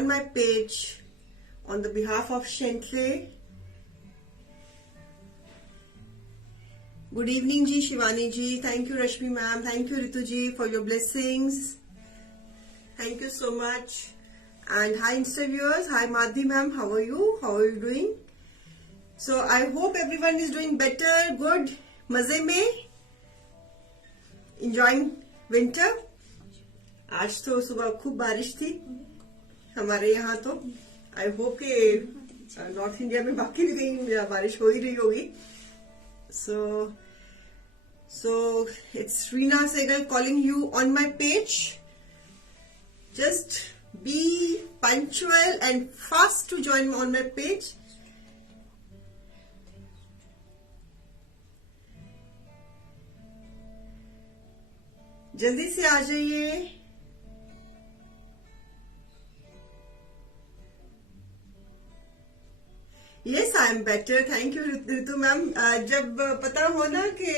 on my page on the behalf of Shentley. Good evening ji, Shivani ji. Thank you Rashmi ma'am. Thank you Ritu ji for your blessings. Thank you so much. And hi Insta viewers. Hi Madhi ma'am. How are you? How are you doing? So I hope everyone is doing better, good, मजे में, enjoying winter. आज तो सुबह खूब बारिश थी हमारे यहाँ तो. I hope कि नॉर्थ इंडिया में बाकी भी कहीं बारिश हो ही रही होगी. So it's Reena Sehgal calling you on my page. Just be punctual and fast to join on my page. जल्दी से आ जाइए. Yes I am better. Thank you Ritu ma'am. जब पता हो ना कि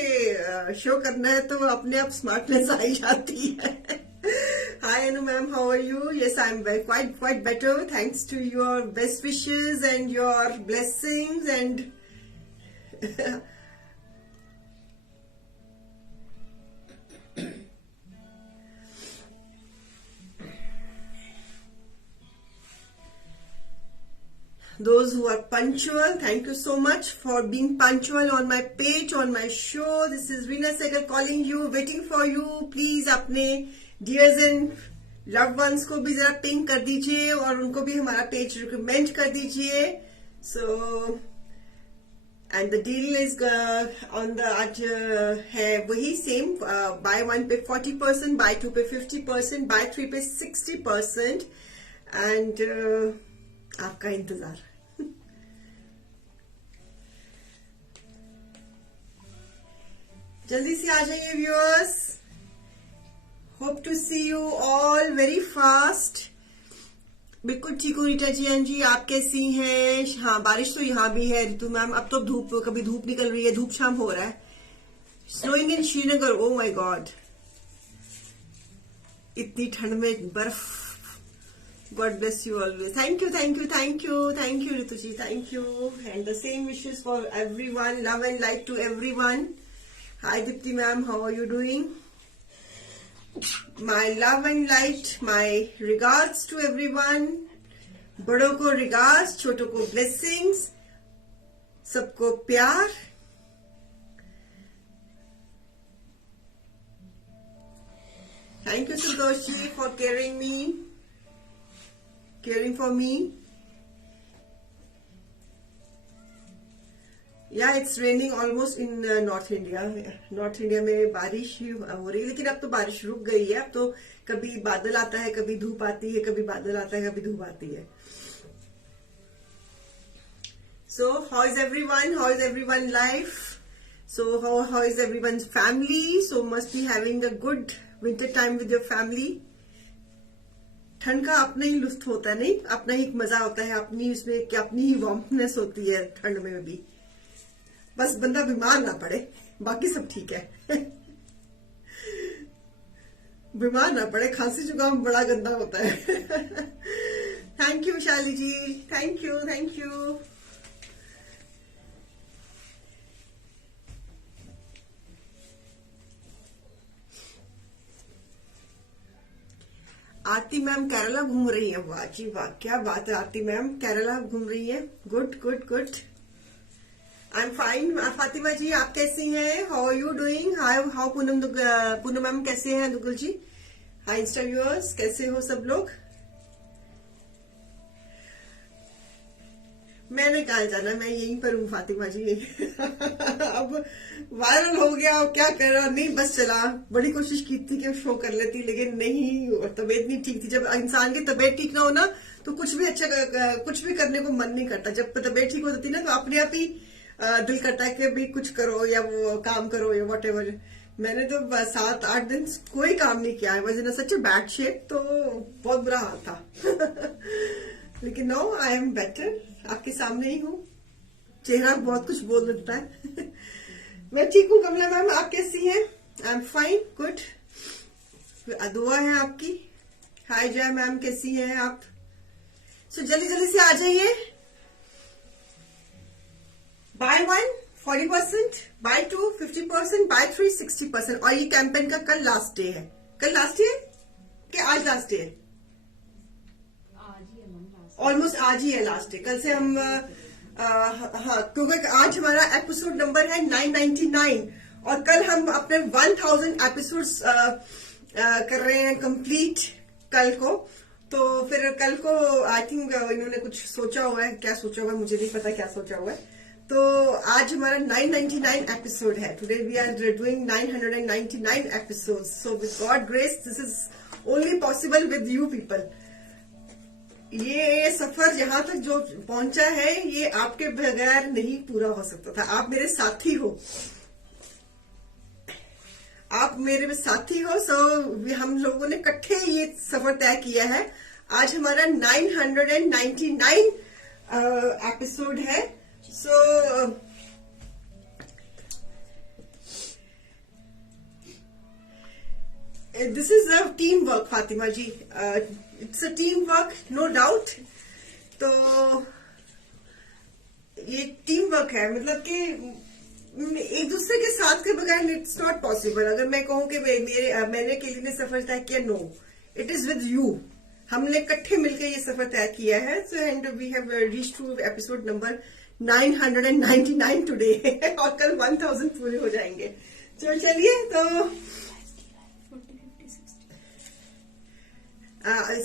शो करना है तो अपने आप स्मार्टनेस आ ही जाती है. Hi Anu ma'am, how are you? Yes I am quite better thanks to your best wishes and your blessings and those who are punctual, thank you so much for being punctual on my page, on my show. This is Reena Sehgal calling you, waiting for you. Please अपने dears and loved ones को भी जरा ping कर दीजिए और उनको भी हमारा पेज रिकमेंड कर दीजिए. So and the deal is on the आज है वही same. Buy 1 पे 40%, buy 2 पे 50%, buy 3 पे 60% and आपका इंतजार. जल्दी से आ जाइए viewers. Hope to see you all very fast. बिल्कुल ठीक हूँ रीटा जी. जी आप कैसी हैं? हाँ बारिश तो यहाँ भी है रितु मैम. अब तो धूप, कभी धूप निकल रही है, धूप शाम हो रहा है. Snowing in Srinagar. O my God, इतनी ठंड में बर्फ. God bless you always. Thank you Ritu ji. Thank you and the same wishes for everyone. Love and light to everyone. Hi Dipti ma'am, how are you doing? My love and light, my regards to everyone. बड़ों को regards, छोटों को blessings, सबको प्यार. Thank you Santosh ji for caring for me. Yeah, it's raining almost in North India. North India में बारिश ही हो रही है, लेकिन अब तो बारिश रुक गई है. अब तो कभी बादल आता है, कभी धूप आती है, कभी बादल आता है, कभी धूप आती है. So how is everyone? How is everyone life? So how is everyone's family? So must be having a good winter time with your family. ठंड का अपना ही लुत्फ होता है, नहीं? अपना ही मजा होता है, अपनी उसमें क्या अपनी ही वार्मनेस होती है ठंड में भी. बस बंदा बीमार ना पड़े, बाकी सब ठीक है. बीमार ना पड़े. खांसी जुकाम बड़ा गंदा होता है. Thank you Vishali ji. Thank you. Aarti ma'am Kerala घूम रही है. वाह जी वाह, क्या बात है. आरती मैम केरला घूम रही है. Good. I am fine. Fatima ji आप कैसी हैं? How are you doing? How Poonam ma'am कैसे हैं? दुगुल जी. हाय इंस्टा व्यूअर्स, कैसे हो सब लोग? मैंने कहा जाना, मैं यहीं पर हूँ फातिमा जी. अब वायरल हो गया, अब क्या कर रहा. नहीं बस चला. बड़ी कोशिश की थी कि शो कर लेती, लेकिन नहीं, और तबीयत नहीं ठीक थी. जब इंसान की तबीयत ठीक ना हो ना तो कुछ भी करने को मन नहीं करता. जब तबीयत ठीक हो जाती ना तो अपने आप ही दिल करता है कि भी कुछ करो या वो काम करो या वॉट एवर. मैंने तो 7-8 दिन कोई काम नहीं किया. Was in such a bad shape, तो बहुत बुरा हाल था. लेकिन नो, आई एम बेटर. आपके सामने ही हूँ. चेहरा बहुत कुछ बोल देता है. मैं ठीक हूँ. कमला मैम आप कैसी हैं? आई एम फाइन, गुड. दुआ है आपकी. हाय जय मैम कैसी हैं आप? सो जल्दी जल्दी से आ जाइए। Buy 1 40%, buy 2 50%, buy 3 60%। और ये कैंपेन का कल लास्ट डे है। कल लास्ट डे है कि आज लास्ट डे है? ऑलमोस्ट आज ही है लास्ट डे। कल से हम हाँ, क्योंकि आज हमारा एपिसोड नंबर है 999 और कल हम अपने 1000 एपिसोड्स कर रहे हैं कंप्लीट कल को। तो फिर कल को आई थिंक इन्होंने कुछ सोचा हुआ है। क्या सोचा हुआ है मुझे नहीं पता क्या सोचा हुआ है। तो आज हमारा 999 एपिसोड है। Today we are doing 999 episodes. So with God grace this is only possible with you people. ये सफर यहाँ तक जो पहुंचा है ये आपके बगैर नहीं पूरा हो सकता था। आप मेरे साथी हो, आप मेरे साथी हो। सो हम लोगों ने इकट्ठे ये सफर तय किया है। आज हमारा 999 एपिसोड है। So this is a team work Fatima ji. It's a team work no doubt. तो ये टीम वर्क है, मतलब कि एक दूसरे के साथ के बगैर इट्स नॉट पॉसिबल। अगर मैं कहूं कि मैंने केली ने सफर तय किया, no, it is with you. हमने इकट्ठे मिलकर ये सफर तय किया है। So and we have reached to episode number 999 today और कल 1000 पूरे हो जाएंगे। तो चलिए, तो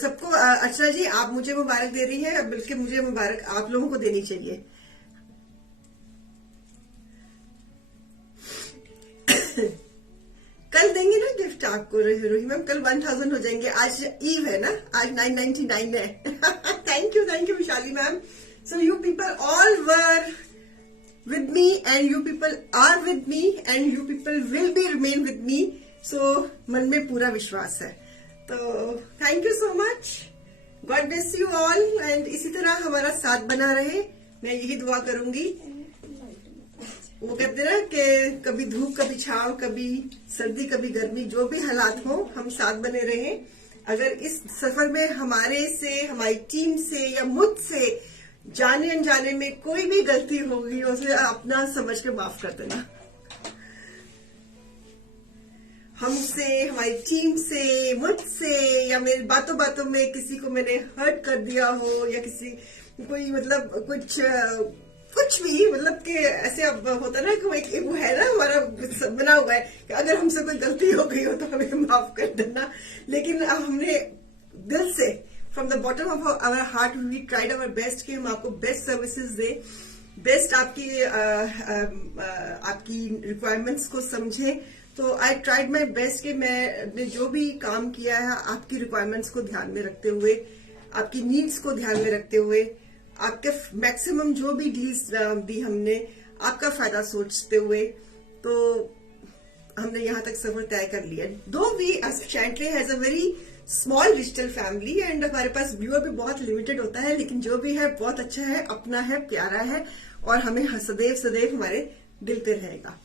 सबको अर्चना जी आप मुझे मुबारक दे रही है, बल्कि मुझे मुबारक आप लोगों को देनी चाहिए। कल देंगे ना गिफ्ट आपको रोही मैम। कल 1000 हो जाएंगे। आज ईव है ना, आज 999 है। Thank you Vishali ma'am. So you people all were with me and you people are with me and you people will be remain with me. So मन में पूरा विश्वास है। तो thank you so much. God bless you all and इसी तरह हमारा साथ बना रहे, मैं यही दुआ करूंगी। वो कहते ना कि कभी धूप कभी छांव, कभी सर्दी कभी गर्मी, जो भी हालात हो हम साथ बने रहें। अगर इस सफर में हमारे से, हमारी टीम से या मुझसे जाने अनजाने में कोई भी गलती होगी, उसे अपना समझ के माफ कर देना। हमसे, हमारी टीम से, मुझसे या मेरी बातों बातों में किसी को मैंने हर्ट कर दिया हो या किसी कोई मतलब कुछ भी, मतलब कि ऐसे अब होता ना कि वो है ना हमारा बना हुआ है कि अगर हमसे कोई गलती हो गई हो तो हमें माफ कर देना। लेकिन हमने दिल से from the bottom of our heart we tried our best कि हम आपको बेस्ट सर्विसेज दें, बेस्ट आपकी रिक्वायरमेंट्स को समझें। तो आई ट्राइड माई बेस्ट कि मैंने जो भी काम किया है आपकी रिक्वायरमेंट्स को ध्यान में रखते हुए, आपकी नीड्स को ध्यान में रखते हुए, आपके मैक्सिमम जो भी डील्स दी हमने आपका फायदा सोचते हुए, तो हमने यहाँ तक सफर तय कर लिया। Though we channel has a very small digital family and हमारे पास व्यूअर भी बहुत लिमिटेड होता है, लेकिन जो भी है बहुत अच्छा है, अपना है, प्यारा है और हमें सदैव सदैव हमारे दिल पे रहेगा।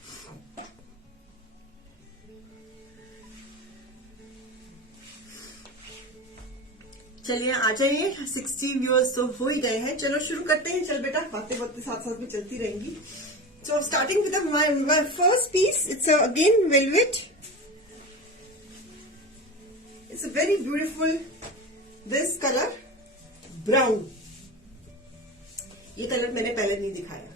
चलिए आ जाइए, 60 व्यूअर्स तो हो ही गए हैं। चलो शुरू करते हैं। चल बेटा, बातें बातें साथ साथ में चलती रहेंगी। So starting with my first piece, it's again velvet. It's a very beautiful this colour brown. ये कलर मैंने पहले नहीं दिखाया,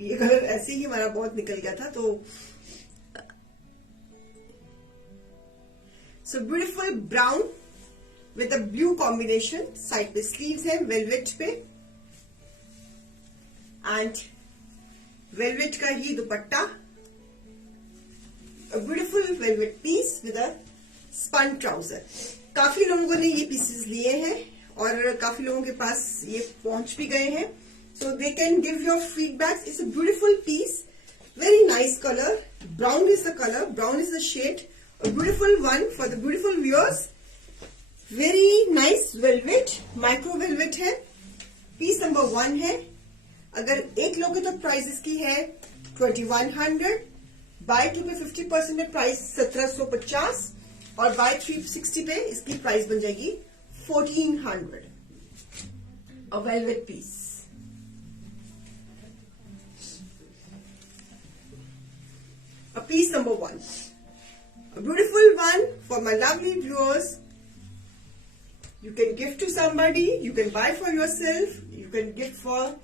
ये कलर ऐसे ही हमारा बहुत निकल गया था। तो so beautiful brown with a blue combination. Side पे स्लीव्स है वेलवेट पे एंड वेलवेट का ही dupatta. Beautiful velvet piece with a spun trouser. काफी लोगों ने ये पीसेस लिए हैं और काफी लोगों के पास ये पहुंच भी गए हैं। So they can give your feedback. It's a beautiful piece, very nice colour. Brown is the colour, brown is the shade. A beautiful one for the beautiful viewers. Very nice velvet, micro velvet है। Piece number 1 है। अगर एक लोगे तो price इसकी है 2100, bye 2 पे 50% है प्राइस 1750 और बाय 360 पे इसकी प्राइस बन जाएगी 1400. A velvet piece. A piece number 1. A beautiful one for my lovely viewers. You can gift to somebody, you can buy for yourself, you can gift for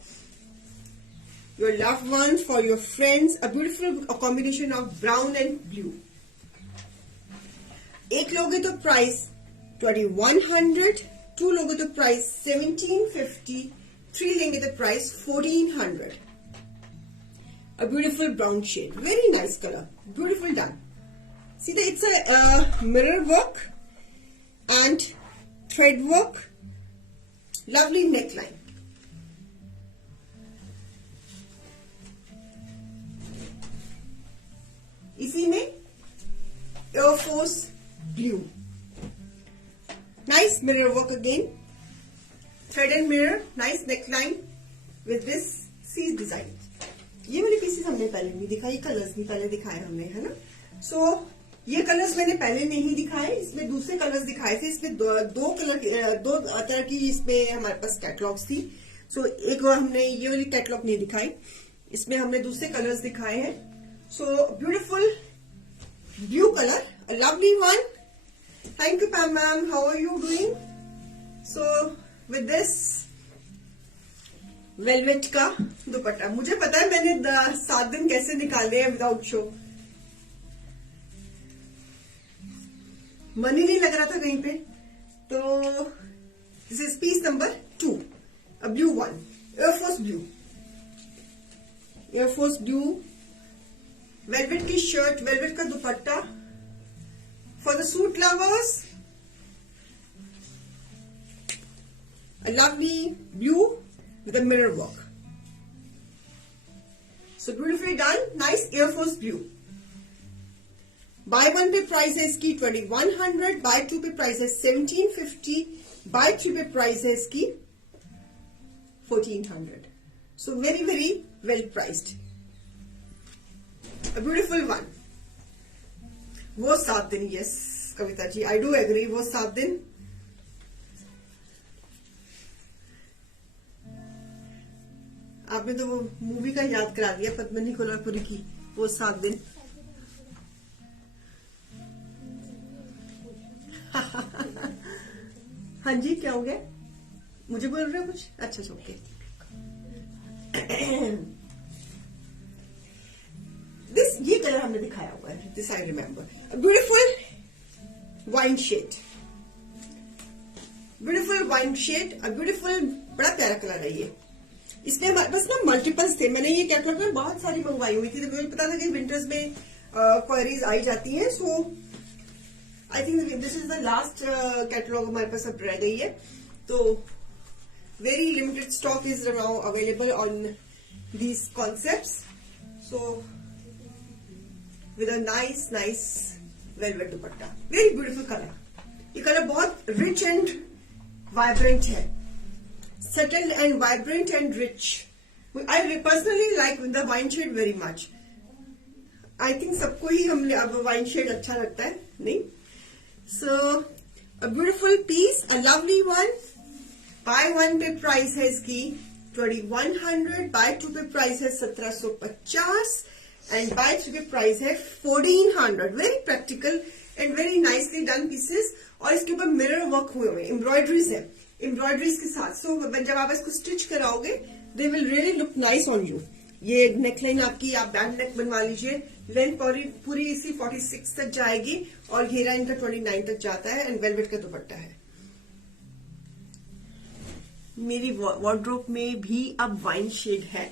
your loved ones, for your friends. A beautiful combination of brown and blue. एक लोगे तो price 2100, 2 लोगे तो price 1750, 3 लेंगे तो price 1400. A beautiful brown shade, very nice color, beautiful done. See that it's a mirror work and thread work, lovely neckline. इसी में Air Force blue, nice mirror work again, thread and mirror, nice neckline with this C design. ये वाले pieces हमने पहले नहीं दिखाए, colours भी पहले दिखाए हमने, है ना. सो ये कलर्स मैंने पहले नहीं दिखाए, इसमें दूसरे कलर्स दिखाए थे. इसमें दो तरह की इसमें हमारे पास कैटलॉग्स थी. सो एक हमने ये वाली कैटलॉग नहीं दिखाई, इसमें हमने दूसरे कलर्स दिखाए हैं. So beautiful blue colour, a lovely one. Thank you Pam ma'am, how are you doing? So with this velvet का दुपट्टा, मुझे पता है मैंने 7 दिन कैसे निकाले हैं विदाउट शो. मन ही नहीं लग रहा था कहीं पे. तो this is piece number 2, a blue one, air force blue. Air force blue velvet की शर्ट, वेलवेट का दुपट्टा for the suit lovers. A lovely blue with a mirror work. So beautifully done, nice Air Force blue. Buy one पे price है इसकी 2100, buy two पे price है 1750, buy three पे price है इसकी 1400. So very very well priced. A beautiful one. वो 7 दिन, yes Kavita ji, I do agree, वो 7 दिन. आपने तो वो मूवी का याद करा दिया, पद्मिनी कोल्हापुरी की, वो 7 दिन. हाँ जी, क्या हो गया? मुझे बोल रहे हो कुछ? अच्छा ओके. ये कलर हमने दिखाया हुआ है, this I remember. Beautiful wine shade, beautiful wine shade, beautiful, बड़ा प्यारा कलर है ये. इसमें हमारे पास ना मल्टीपल्स थे. मैंने ये कैटलॉग में बहुत सारी मंगवाई हुई थी, तो मुझे पता था कि विंटर्स में क्वेरीज आई जाती हैं. So I think this is the last catalogue हमारे पास अब रह गई है. तो very limited stock is now available on these concepts. So with a nice nice velvet dupatta, very beautiful colour. ये कलर बहुत रिच एंड वाइब्रेंट है, settled and vibrant and rich. I personally like the wine shade very much. I think सबको ही हमने अब wine shade अच्छा लगता है, नहीं? So a beautiful piece, a lovely one. Buy one पे प्राइस है इसकी 2100, buy two पे प्राइस है 1750 and buy three पे प्राइस है 1400. Very practical and very nicely done pieces. और इसके ऊपर मिरर वर्क हुए हुए, एम्ब्रॉयडरीज है, एम्ब्रॉयडरीज के साथ. सो जब आप इसको स्टिच कराओगे they will really look nice on you. ये नेकलाइन आपकी, आप बैंड नेक बनवा लीजिए. लेंथ पूरी इसी 46 तक जाएगी और घेरा इनका 29 तक जाता है एंड वेलवेट का दुपट्टा है. मेरी वार्डरोब में भी अब वाइन शेड है.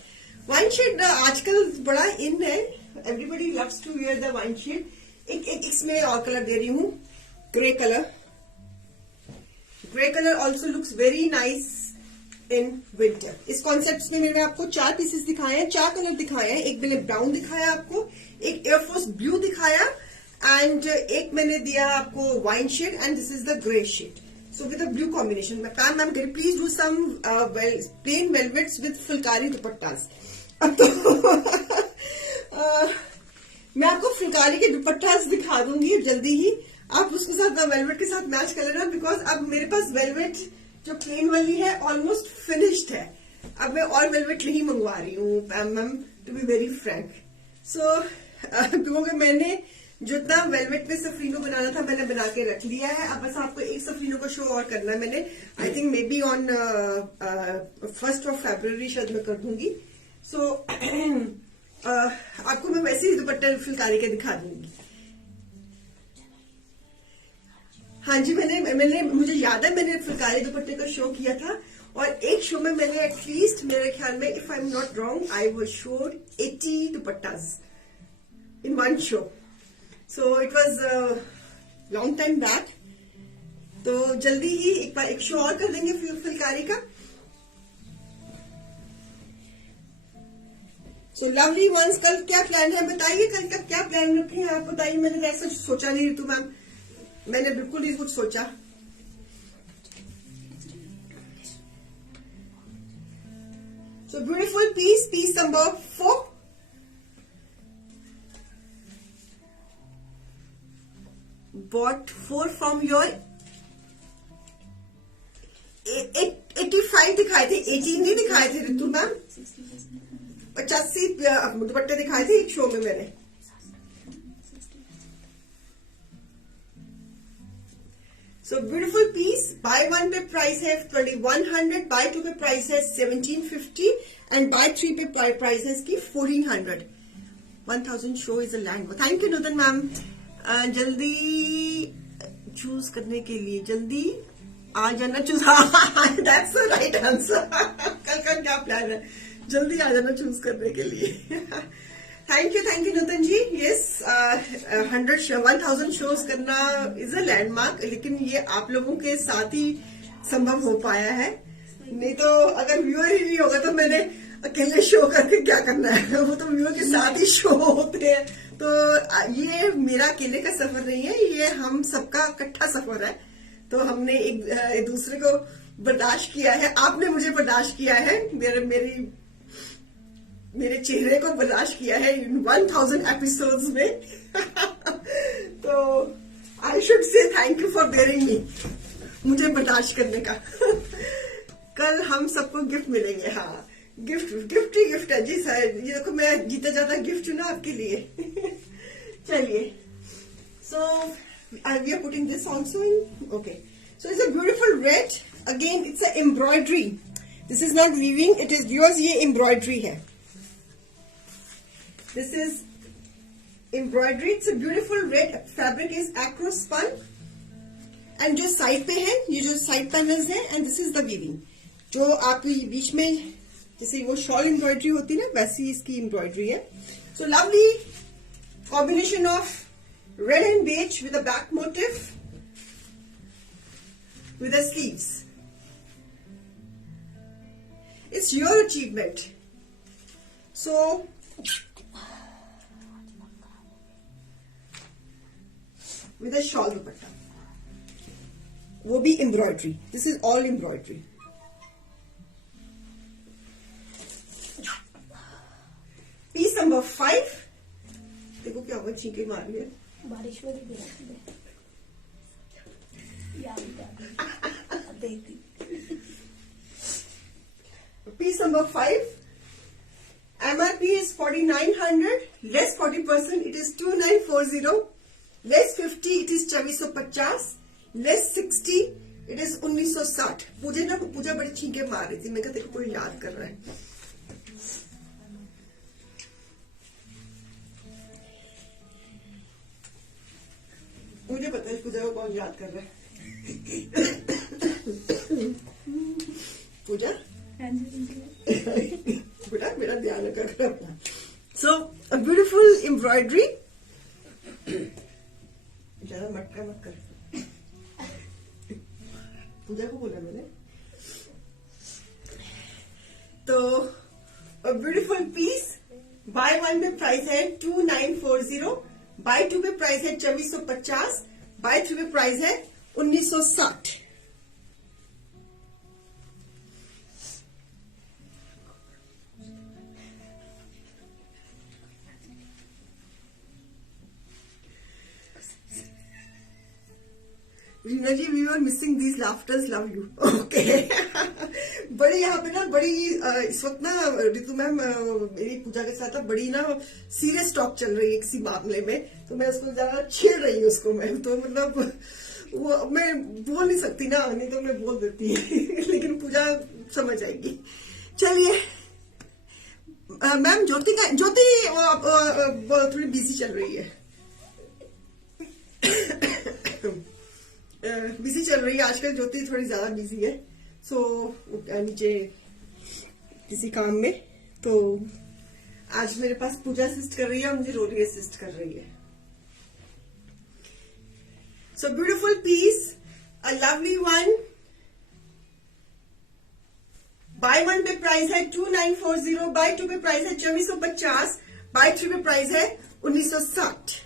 वाइन शेड आजकल बड़ा इन है, everybody loves to wear the wine shade. एक इसमें और कलर दे रही हूं, grey colour. Grey colour also looks very nice in winter. इस कॉन्सेप्ट में मैंने आपको 4 पीसेस दिखाए हैं, 4 कलर दिखाए हैं. एक मैंने ब्राउन दिखाया आपको, एक एयरफोर्स ब्लू दिखाया एंड एक मैंने दिया आपको wine shade and this is the grey shade. So with a blue combination. Pam ma'am can please do some plain velvets with phulkari dupattas. मैं आपको फुलकारी के दुपट्टास दिखा दूंगी जल्दी ही. आप उसके साथ वेलवेट के साथ मैच कर लेना, बिकॉज अब मेरे पास वेलवेट जो प्लेन वाली है ऑलमोस्ट फिनिश्ड है। अब मैं और वेलवेट नहीं मंगवा रही हूँ ma'am, to be very frank. So क्योंकि मैंने जितना वेलवेट में सफरीनो बनाना था मैंने बना के रख लिया है। अब बस आपको एक सफरीनो का शो और करना है मैंने। I think may be on 1 February शायद मैं कर दूंगी। सो आपको मैं वैसे ही दुपट्टे फुलकारी के दिखा दूंगी। हाँ जी, मैंने मुझे याद है मैंने फुलकारी दुपट्टे का शो किया था, और एक शो में मैंने एटलीस्ट मेरे ख्याल में, if I am not wrong, I was showed 80 दुपट्टास in one show. So it was long time back. तो जल्दी ही एक बार एक शो और कर देंगे फुलकारी का। सो लवली वंस, कल क्या प्लान है बताइए, कल का क्या प्लान रखे हैं आप बताइए। मैंने तो ऐसा सोचा नहीं ऋतु मैम, मैंने बिल्कुल नहीं कुछ सोचा। So beautiful piece number 4। Bought 4 from your 85 दिखाए थे, 18 नहीं दिखाए थे ऋतु मैम, 85 दुपट्टे दिखाए थे एक शो में मैंने। सो beautiful piece, buy 1 pay price है 2100, बाय 2 पे प्राइस है 1750 एंड बाय 3 पे प्राइस है इसकी 1400। 1000 show is a land. Thank you Nutan ma'am. जल्दी चूज करने के लिए जल्दी आ जाना choose. That's the right answer. कल का क्या प्लान है, जल्दी आ जाना चूज करने के लिए। Thank you Nutan ji. Yes, 1000 shows करना इज अ लैंडमार्क, लेकिन ये आप लोगों के साथ ही संभव हो पाया है। नहीं तो अगर व्यूअर ही नहीं होगा तो मैंने अकेले शो करके क्या करना है। वो तो व्यूअर के साथ ही शो होते हैं। तो ये मेरा अकेले का सफर नहीं है, ये हम सबका इकट्ठा सफर है। तो हमने एक दूसरे को बर्दाश्त किया है, आपने मुझे बर्दाश्त किया है, मेरे चेहरे को बर्दाश्त किया है इन 1000 एपिसोड्स में। तो I should say thank you for bearing me, मुझे बर्दाश्त करने का। कल हम सबको गिफ्ट मिलेंगे। हाँ, गिफ्ट ही गिफ्ट है जी सर। ये देखो मैं जीता जाता गिफ्ट हूँ ना आपके लिए। चलिए, so we are putting this also in. Okay, so it's a beautiful red, again it's a embroidery, this is not weaving, it is yours. ये एम्ब्रॉयडरी है, this is embroidery, it's a beautiful red, fabric is acro spun, and जो side पे है ये जो side panels है, and this is the weaving. जो आप बीच में जैसे वो शॉल एम्ब्रॉयडरी होती है ना, वैसी इसकी एम्ब्रॉयडरी है। So lovely combination of red and beige with a back motif with the sleeves. It's your achievement. So with a shawl dupatta, वो भी embroidery, this is all embroidery. Piece number 5, देखो क्या हुआ, छींके मार रही है बारिश में भी piece number 5, MRP is 4900, less 40%, it is 2940, less 50, it is 2450, less 60, it is 1960। पूजा बड़ी छींके मार रही थी, मैं कहते कोई याद कर रहा है। मुझे पता है पूजा को कौन याद कर रहा है। पूजा बेटा मेरा ध्यान रखा अपना। सो अ ब्यूटिफुल एम्ब्रॉयडरी, ज्यादा मटका मत कर, पूजा को बोला मैंने। तो a beautiful piece, buy 1 pay price है 2940, बाय 2 पे प्राइस है 2450, बाय 3 पे प्राइस है 1960। Reena ji we are missing these laughters, love you. Okay बड़ी यहाँ पे ना बड़ी इस वक्त ना रितु मैम मेरी पूजा के साथ बड़ी ना सीरियस टॉक चल रही है किसी मामले में, तो मैं उसको ज्यादा छेड़ रही हूँ उसको मैं, तो मतलब वो मैं बोल नहीं सकती ना, नहीं तो मैं बोल देती लेकिन पूजा समझ आएगी। चलिए मैम ज्योति थोड़ी बिजी चल रही है बिजी चल रही है आजकल, ज्योति थोड़ी ज्यादा बिजी है। सो नीचे किसी काम में, तो आज मेरे पास पूजा असिस्ट कर रही है और मुझे रोली असिस्ट कर रही है। So beautiful piece, a lovely one. Buy 1 pay price है 2940, बाय 2 पे प्राइस है 2450, बाय 3 पे प्राइस है 1960।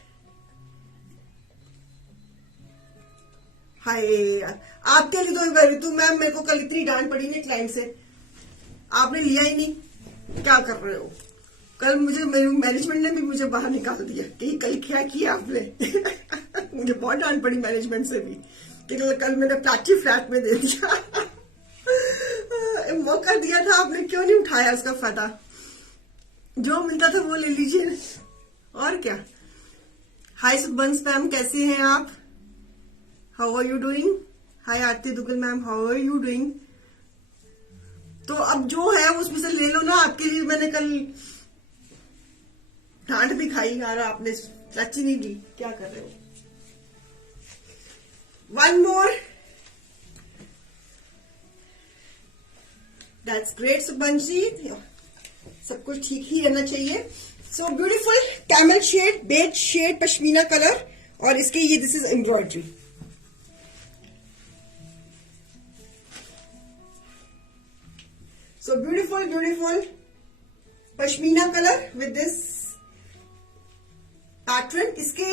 हाय आपके लिए तो ऋतु मैम मेरे को कल इतनी डांट पड़ी ना क्लाइंट से, आपने लिया ही नहीं, क्या कर रहे हो। कल मुझे मैनेजमेंट ने भी मुझे बाहर निकाल दिया कि कल क्या किया आपने मुझे बहुत डांट पड़ी मैनेजमेंट से भी कि कल मैंने प्लास्टिक फ्लैट में दे दिया मौका दिया था आपने, क्यों नहीं उठाया उसका फायदा, जो मिलता था वो ले लीजिए और क्या। हाय सुबंस मैम कैसे हैं आप, how are you doing. Hi Aarti Duggal ma'am how are you doing. तो अब जो है उसमें से ले लो ना, आपके लिए मैंने कल डांट भी खाई यार, आपने टच ही नहीं दी, क्या कर रहे हो। One more, that's great Subanshi, सब कुछ ठीक ही रहना चाहिए। So beautiful camel shade, beige shade, pashmina colour, और इसके ये this is embroidery. So beautiful, beautiful pashmina colour with this pattern. इसके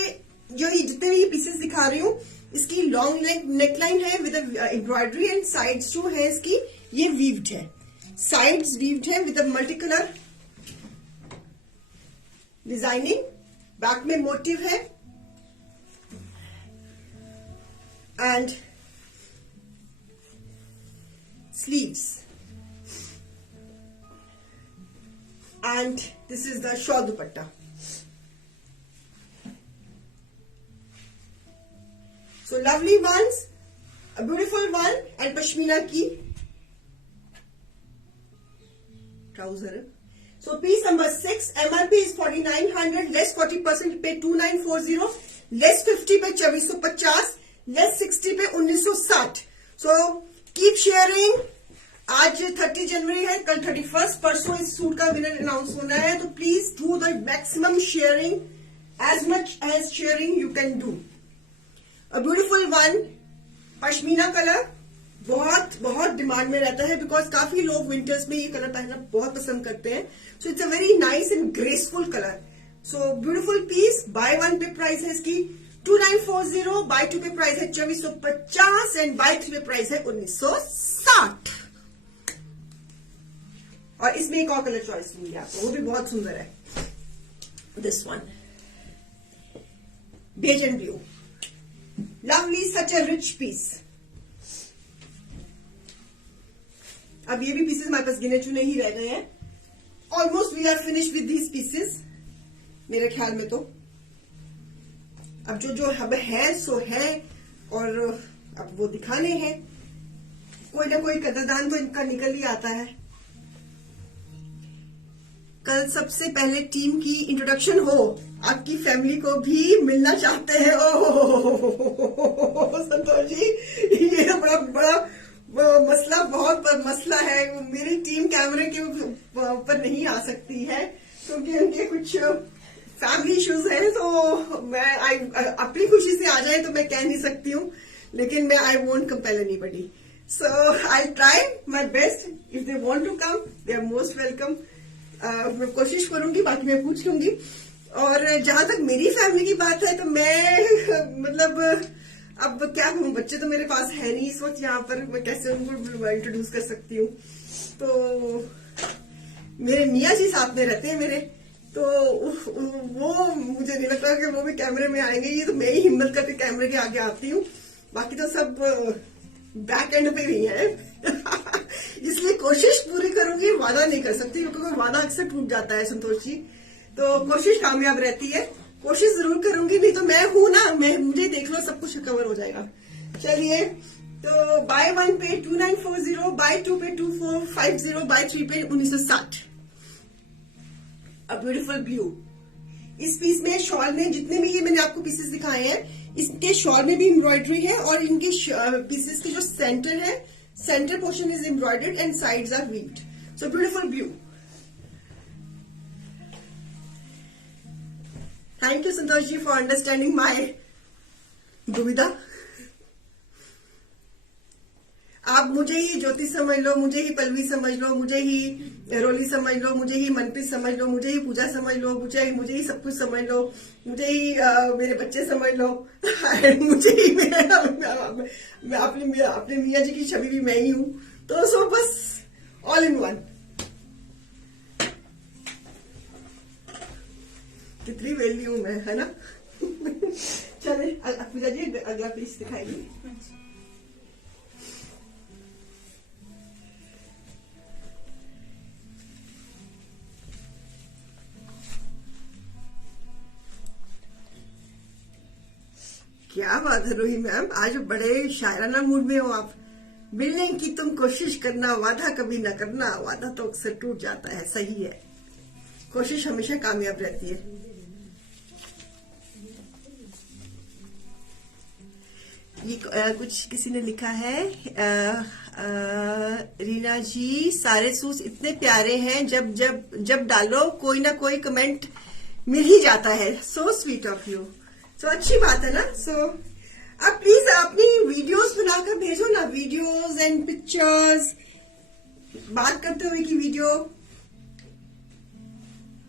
जो ये जितने भी पीसेस दिखा रही हूँ, इसकी लॉन्ग नेक लाइन है विद एम्ब्रॉयडरी एंड साइड्स जो है इसकी ये वीव्ड है, साइड्स वीव्ड है with multi colour designing. Back में मोटिव है and sleeves, and this is the shawl dupatta. So lovely ones, a beautiful one, and pashmina ki trouser. So piece number 6, MRP is 4900, less 40% पे 2940, less 50 पे 2450, less 60 पे 1960. So keep sharing. आज 30 जनवरी है, कल 31, परसों इस सूट का विनर अनाउंस होना है, तो please do the maximum sharing, as much as sharing you can do. A beautiful one pashmina colour बहुत बहुत डिमांड में रहता है, बिकॉज काफी लोग विंटर्स में ये कलर पहनना बहुत पसंद करते हैं। So it's a very nice and graceful colour. So beautiful piece, buy 1 pay price है इसकी 2940, बाय 2 पे प्राइस है 2450 एंड बाय 3 पे प्राइस है 1960। और इसमें एक और कलर चॉइस मिली आपको, वो भी बहुत सुंदर है, this one beige and blue, lovely, such a rich piece. अब ये भी पीसेस हमारे पास गिने चुने ही रह गए हैं, almost we are finish with these pieces मेरे ख्याल में। तो अब जो जो अब है सो है, और अब वो दिखाने हैं, कोई ना कोई कदरदान तो इनका निकल ही आता है। कल सबसे पहले टीम की इंट्रोडक्शन हो, आपकी फैमिली को भी मिलना चाहते हैं। ओह संतोष जी, ये बड़ा बड़ा मसला, बहुत बड़ा मसला है। मेरी टीम कैमरे के ऊपर नहीं आ सकती है क्योंकि उनके कुछ फैमिली इश्यूज हैं, तो मैं अपनी खुशी से आ जाए तो मैं कह नहीं सकती हूँ, लेकिन मैं I won't compel anybody. So I try my best, if they want to come they are most welcome. मैं कोशिश करूंगी, बाकी मैं पूछ लूंगी। और जहां तक मेरी फैमिली की बात है, तो मैं मतलब अब क्या कहूँ, बच्चे तो मेरे पास है नहीं इस वक्त यहाँ पर, मैं कैसे उनको इंट्रोड्यूस कर सकती हूँ। तो मेरे मियाँ जी साथ में रहते हैं मेरे, तो वो मुझे नहीं लगता कि वो भी कैमरे में आएंगे। ये तो मैं ही हिम्मत करके कैमरे के आगे आती हूँ, बाकी तो सब बैक एंड पे ही है। इसलिए कोशिश पूरी करूंगी, वादा नहीं कर सकती क्योंकि वादा अक्सर टूट जाता है संतोष जी। तो कोशिश कामयाब रहती है, कोशिश जरूर करूंगी, नहीं तो मैं हूं ना, मैं मुझे देख लो सब कुछ कवर हो जाएगा। चलिए, तो बाय 1 पे 2940, बाय 2 पे 2450, बाय 3 पे 1960। A beautiful blue. इस पीस में शॉल में जितने भी ये मैंने आपको पीसेस दिखाए हैं, इसके शॉल में भी एम्ब्रॉयडरी है और इनके पीसेस के जो सेंटर है, centre portion is embroidered and sides are weaved. So beautiful blue. Thank you Santosh ji for understanding my दुविधा। आप मुझे ही ज्योति समझ लो, मुझे ही पल्लवी समझ लो, मुझे ही रोली समझ लो, मुझे ही मनप्रीत समझ लो, मुझे ही पूजा समझ लो, मुझे ही सब कुछ समझ लो, मुझे ही मेरे बच्चे समझ लो, मुझे ही मैं अपने मियाँ जी की छवि भी मैं ही हूं। तो सो बस ऑल इन वन। कितनी वेली हूं मैं, है ना। चले पूजा जी अगला पीस दिखाएगी। क्या बात है रोही मैम, आज बड़े शायराना मूड में हो आप। मिलने की तुम कोशिश करना, वादा कभी न करना, वादा तो अक्सर टूट जाता है। सही है, कोशिश हमेशा कामयाब रहती है। ये कुछ किसी ने लिखा है, रीना जी सारे सूट इतने प्यारे हैं, जब जब जब डालो कोई ना कोई कमेंट मिल ही जाता है। So sweet of you. तो अच्छी बात है ना। सो अब प्लीज अपनी वीडियोस बनाकर भेजो ना, वीडियोस एंड पिक्चर्स, बात करते हुए की video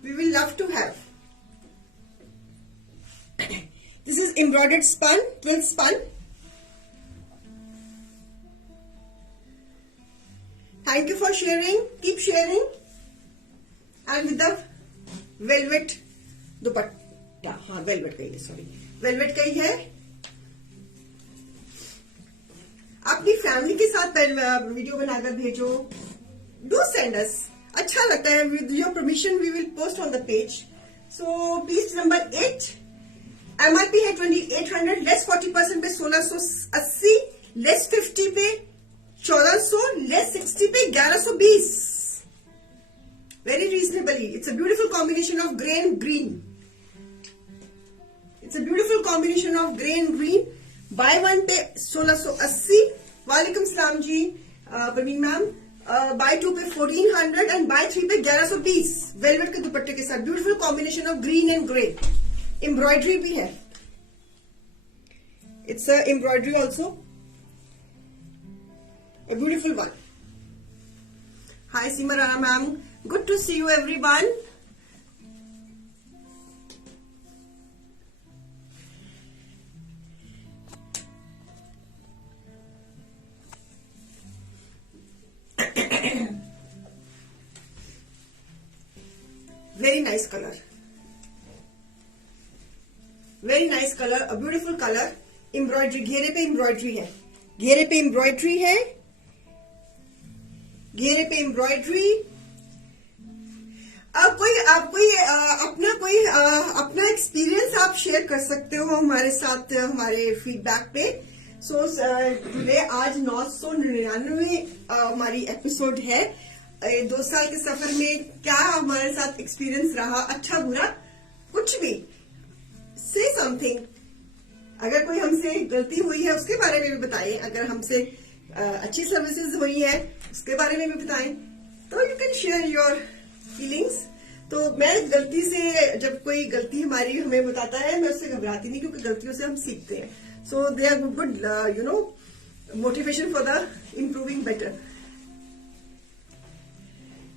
we will love to have. This is embroidered spun, twill spun. Thank you for sharing, keep sharing. And with the velvet dupatta, हाँ वेलवेट का ही है, सॉरी वेलवेट का ही है। अपनी फैमिली के साथ वीडियो बनाकर भेजो। डू सेंड अस, अच्छा लगता है। With your permission we will post on the page. So piece number 8, MRP है 2800, लेस 40% पे 1680, लेस 50 पे 1400, less 60 pay 1120। Very reasonably. It's a beautiful combination of grey and green. It's a beautiful combination of grey and green. Buy 1 pay 1680। वालेकुम सलाम जी Parveen ma'am. Bye 2 पे 1400 and bye 3 पे 1120, velvet के दुपट्टे के साथ। Beautiful combination of green and grey. Embroidery भी है, it's a embroidery also, a beautiful one. Hi Seema Rana ma'am, good to see you everyone. Very nice color, very nice color, a beautiful color. Embroidery, घेरे पे embroidery है, घेरे पे embroidery है, घेरे पे एम्ब्रॉयडरी। अब अपना एक्सपीरियंस आप शेयर कर सकते हो हमारे साथ हमारे फीडबैक पे। सो टुडे आज 999 हमारी एपिसोड है। 2 साल के सफर में क्या हमारे साथ एक्सपीरियंस रहा, अच्छा बुरा कुछ भी, से समथिंग। अगर कोई हमसे गलती हुई है उसके बारे में भी बताएं, अगर हमसे अच्छी सर्विसेज हुई है उसके बारे में भी बताएं, तो you can share your feelings. तो मैं गलती से, जब कोई गलती हमारी हमें बताता है, मैं उससे घबराती नहीं, क्योंकि गलतियों से हम सीखते हैं। So they are good you know motivation for the improving better.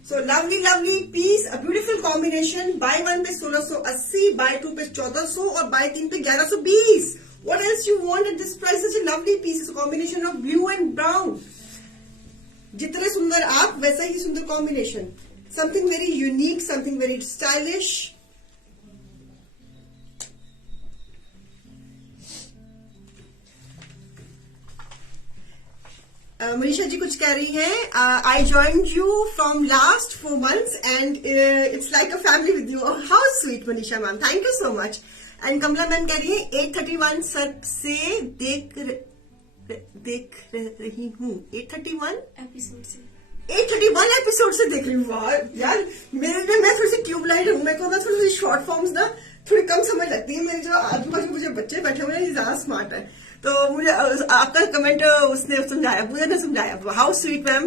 So lovely lovely piece, a beautiful combination. Buy 1 pay 1680, bye 2 पे 1400 और बाय 3 पे 1120। What else you want at this price? Such a lovely piece. It's a combination of blue and brown. जितने सुंदर आप, वैसा ही सुंदर combination. Something very unique, something very stylish. Manisha ji कुछ कह रही हैं, I join you from last 4 months and it's like a family with you. How sweet Manisha ma'am, thank you so much. And Kamala ma'am कह रही है 831 सर से देख रही हूँ। 831 एपिसोड से देख रही हूँ। वाह यार, मेरे लिए मैं थोड़ी सी ट्यूबलाइट हूँ, मेरे को ना थोड़ी सी शॉर्ट फॉर्म्स ना थोड़ी कम समझ लगती है। मेरे जो आजू बाजू मुझे बच्चे बैठे हुए हैं ज्यादा स्मार्ट है, तो मुझे आपका कमेंट उसने समझाया, पूजा ने समझाया। हाउ स्वीट मैम,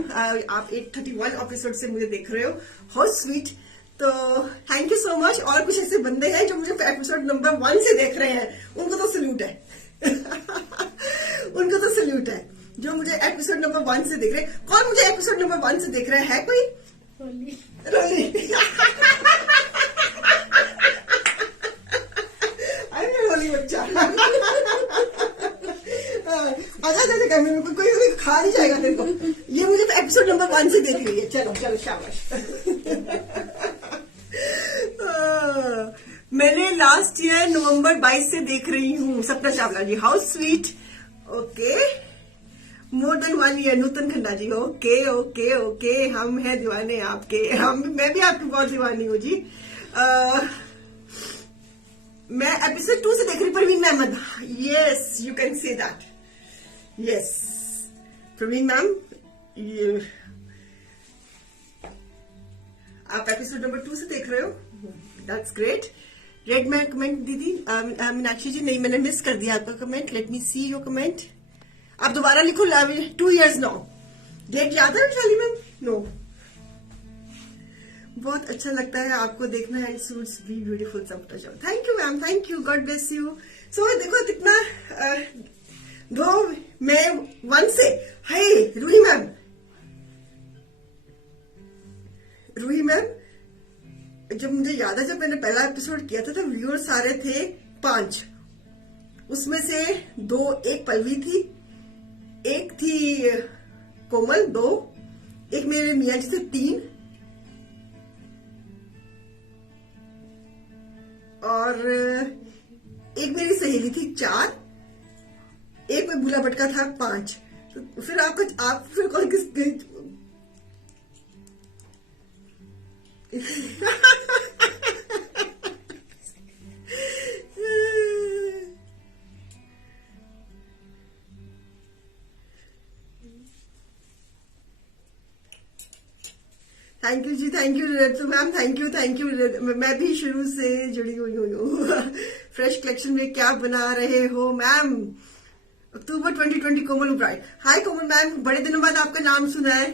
आप 831 एपिसोड से मुझे देख रहे हो, हाउ स्वीट। तो थैंक यू सो मच। और कुछ ऐसे बंदे हैं जो मुझे एपिसोड नंबर 1 से देख रहे हैं, उनको तो सल्यूट है। उनको तो सल्यूट है जो मुझे एपिसोड नंबर 1 से देख रहे हैं। कौन मुझे एपिसोड नंबर 1 से देख रहा है कोई? रोली। अरे रोली बच्चा, आजा कैमरे में, कोई खा नहीं जाएगा तेरे को। ये मुझे एपिसोड नंबर 1 से देख रही है। चलो चलो शाबाश। मैंने लास्ट ईयर नवंबर 22 से देख रही हूँ। Sapna Chawla ji, how sweet. Okay, more than 1 year. Nutan Khanna ji, okay okay okay, हम हैं दीवाने आपके। मैं भी आपकी बहुत दीवानी हूँ जी। मैं एपिसोड 2 से देख रही Parveen Ahmed. Yes, you can say that. Yes Praveen ma'am, आप एपिसोड नंबर 2 से देख रहे हो, दैट्स ग्रेट। रेड में कमेंट दीदी मीनाक्षी जी, नहीं मैंने मिस कर दिया आपका comment. Let me see your comment. आप दोबारा लिखो। 2 years नाउ। डेट याद है शाली मैम? नो। बहुत अच्छा लगता है आपको देखना है, सूट्स बी ब्यूटीफुल सब। Thank you ma'am, thank you, god bless you. So देखो कितना दो मैं 1 से। Hi Roohi ma'am, Roohi ma'am, जब मुझे याद है जब मैंने पहला एपिसोड किया था तो व्यूअर्स सारे थे 5, उसमें से 2, एक पल्लवी थी, एक थी कोमल, 2, एक मेरे मियाँ जी थे 3, और एक मेरी सहेली थी 4, एक में भूला भटका था 5। तो फिर आप फिर कौन किस थैंक यू जी, thank you ma'am, thank you. मैं भी शुरू से जुड़ी हुई हूँ। फ्रेश कलेक्शन में क्या बना रहे हो ma'am? October 2020 Komal bride. Hi Komal ma'am, बड़े दिनों बाद आपका नाम सुना है।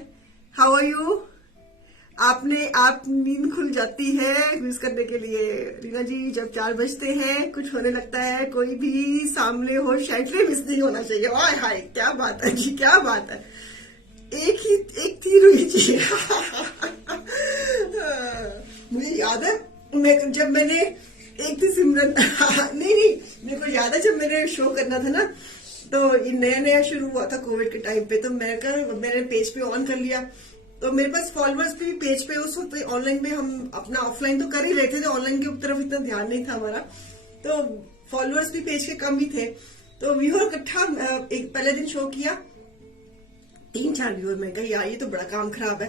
How are you? आप नींद खुल जाती है यूज करने के लिए। रीना जी, जब 4 बजते हैं कुछ होने लगता है, कोई भी सामने हो शायद मिस नहीं होना चाहिए। हाय हाय, क्या बात है जी, क्या बात है। एक थी रूही जी। मुझे याद है जब मैंने एक थी सिमरन। नहीं, मेरे को याद है जब मैंने शो करना था ना, तो ये नया शुरू हुआ था कोविड के टाइम पे, तो मैंने पेज पे ऑन कर लिया, तो मेरे पास फॉलोअर्स भी पेज पे उस वक्त ऑनलाइन में, हम अपना ऑफलाइन तो कर ही रहे थे, तो ऑनलाइन की तरफ इतना ध्यान नहीं था हमारा, तो फॉलोअर्स भी पेज के कम ही थे। तो व्यूअर इकट्ठा एक पहले दिन शो किया, 3-4 व्यूअर। मैं कहा यार ये तो बड़ा काम खराब है।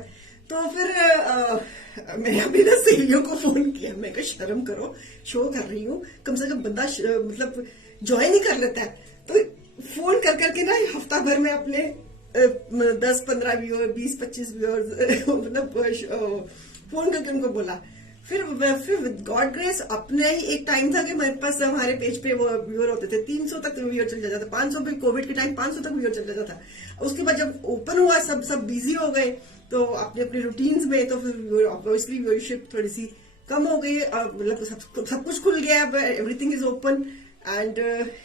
तो फिर मैंने अपनी ना सहेलियों को फोन किया, मैं कहा शर्म करो, शो कर रही हूँ, कम से कम बंदा मतलब ज्वाइन ही कर लेता है। तो फोन कर करके ना हफ्ता भर में अपने 10-15 व्यूअर, 20-25 व्यूअर्स मतलब फोन करके उनको बोला। फिर विद गॉड ग्रेस अपने ही एक टाइम था कि मेरे पास हमारे पेज पे वो व्यूअर होते थे 300 तक व्यूअर चल जाता था, 500 पे कोविड के टाइम 500 तक व्यूअर चल जाता था। उसके बाद जब ओपन हुआ सब बिजी हो गए तो अपने अपने रूटीन्स में, तो फिर ऑब्वियसली व्यूअरशिप थोड़ी सी कम हो गई, मतलब सब कुछ खुल गया, एवरीथिंग इज ओपन एंड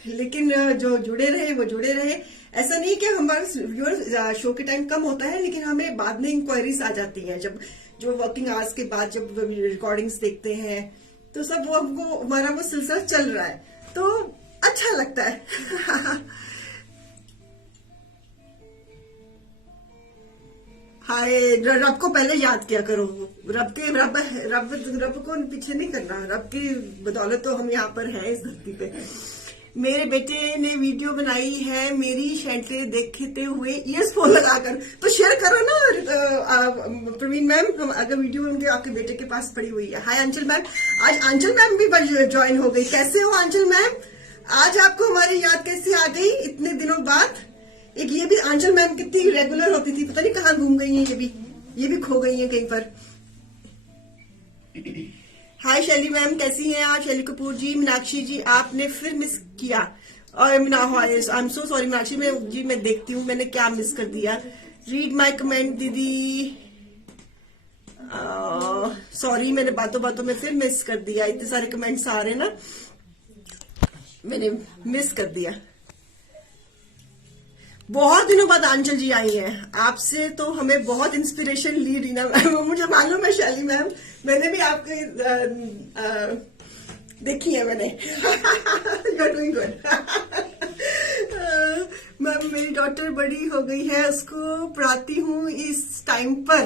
लेकिन जो जुड़े रहे वो जुड़े रहे। ऐसा नहीं कि हमारे व्यूअर शो के टाइम कम होता है, लेकिन हमें बाद में इंक्वायरीज आ जाती हैं, जब जो वर्किंग आवर्स के बाद जब रिकॉर्डिंग्स देखते हैं तो सब वो हमको हमारा वो सिलसिला चल रहा है, तो अच्छा लगता है। हाय, रब को पहले याद किया करो, रब को पीछे नहीं करना, रब की बदौलत तो हम यहाँ पर हैं इस धरती पे। मेरे बेटे ने वीडियो बनाई है मेरी शैंटले देखते हुए ईयरफोन लगाकर, तो शेयर करो ना प्रवीण मैम, हम अगर वीडियो उनके आपके बेटे के पास पड़ी हुई है। हाय अंचल मैम, आज अंचल मैम भी ज्वाइन हो गई। कैसे हो अंचल मैम? आज आपको हमारी याद कैसी आ गई इतने दिनों बाद? एक ये भी अंचल मैम कितनी रेगुलर होती थी, पता नहीं कहाँ घूम गई है, ये भी खो गई है कहीं पर। हाय शैली मैम, कैसी हैं आप? शैली कपूर जी, मीनाक्षी जी आपने फिर मिस किया। और I am so sorry Meenakshi ji, मैं देखती हूँ मैंने क्या मिस कर दिया। रीड माय कमेंट दीदी, सॉरी मैंने बातों बातों में फिर मिस कर दिया। इतने सारे कमेंट्स आ रहे हैं ना, मैंने मिस कर दिया। बहुत दिनों बाद आंचल जी आई हैं, आपसे तो हमें बहुत इंस्पिरेशन ली रीना मैम। मुझे मालूम है शैली मैम, मैंने भी आपके देखी है मैंने। You are doing good. Ma'am मेरी डॉटर बड़ी हो गई है, उसको पढ़ाती हूँ इस टाइम पर।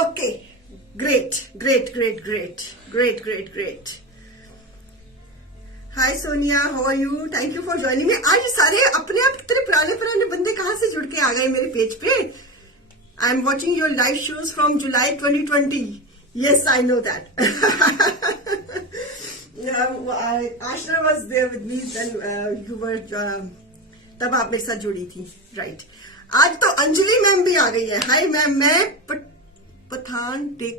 Okay, great great great great great great great. Hi Sonia, how are you? Thank you for joining me. आज सारे अपने आप कितने पुराने पुराने बंदे कहाँ से जुड़ के आ गए मेरे पेज पे। I am watching your live shows from July 2020। Yes I know that. Aashna was there with me then you were, तब आप मेरे साथ जुड़ी थी, राइट। आज तो अंजलि मैम भी आ गई है। हाय मैम, मैं पठान देख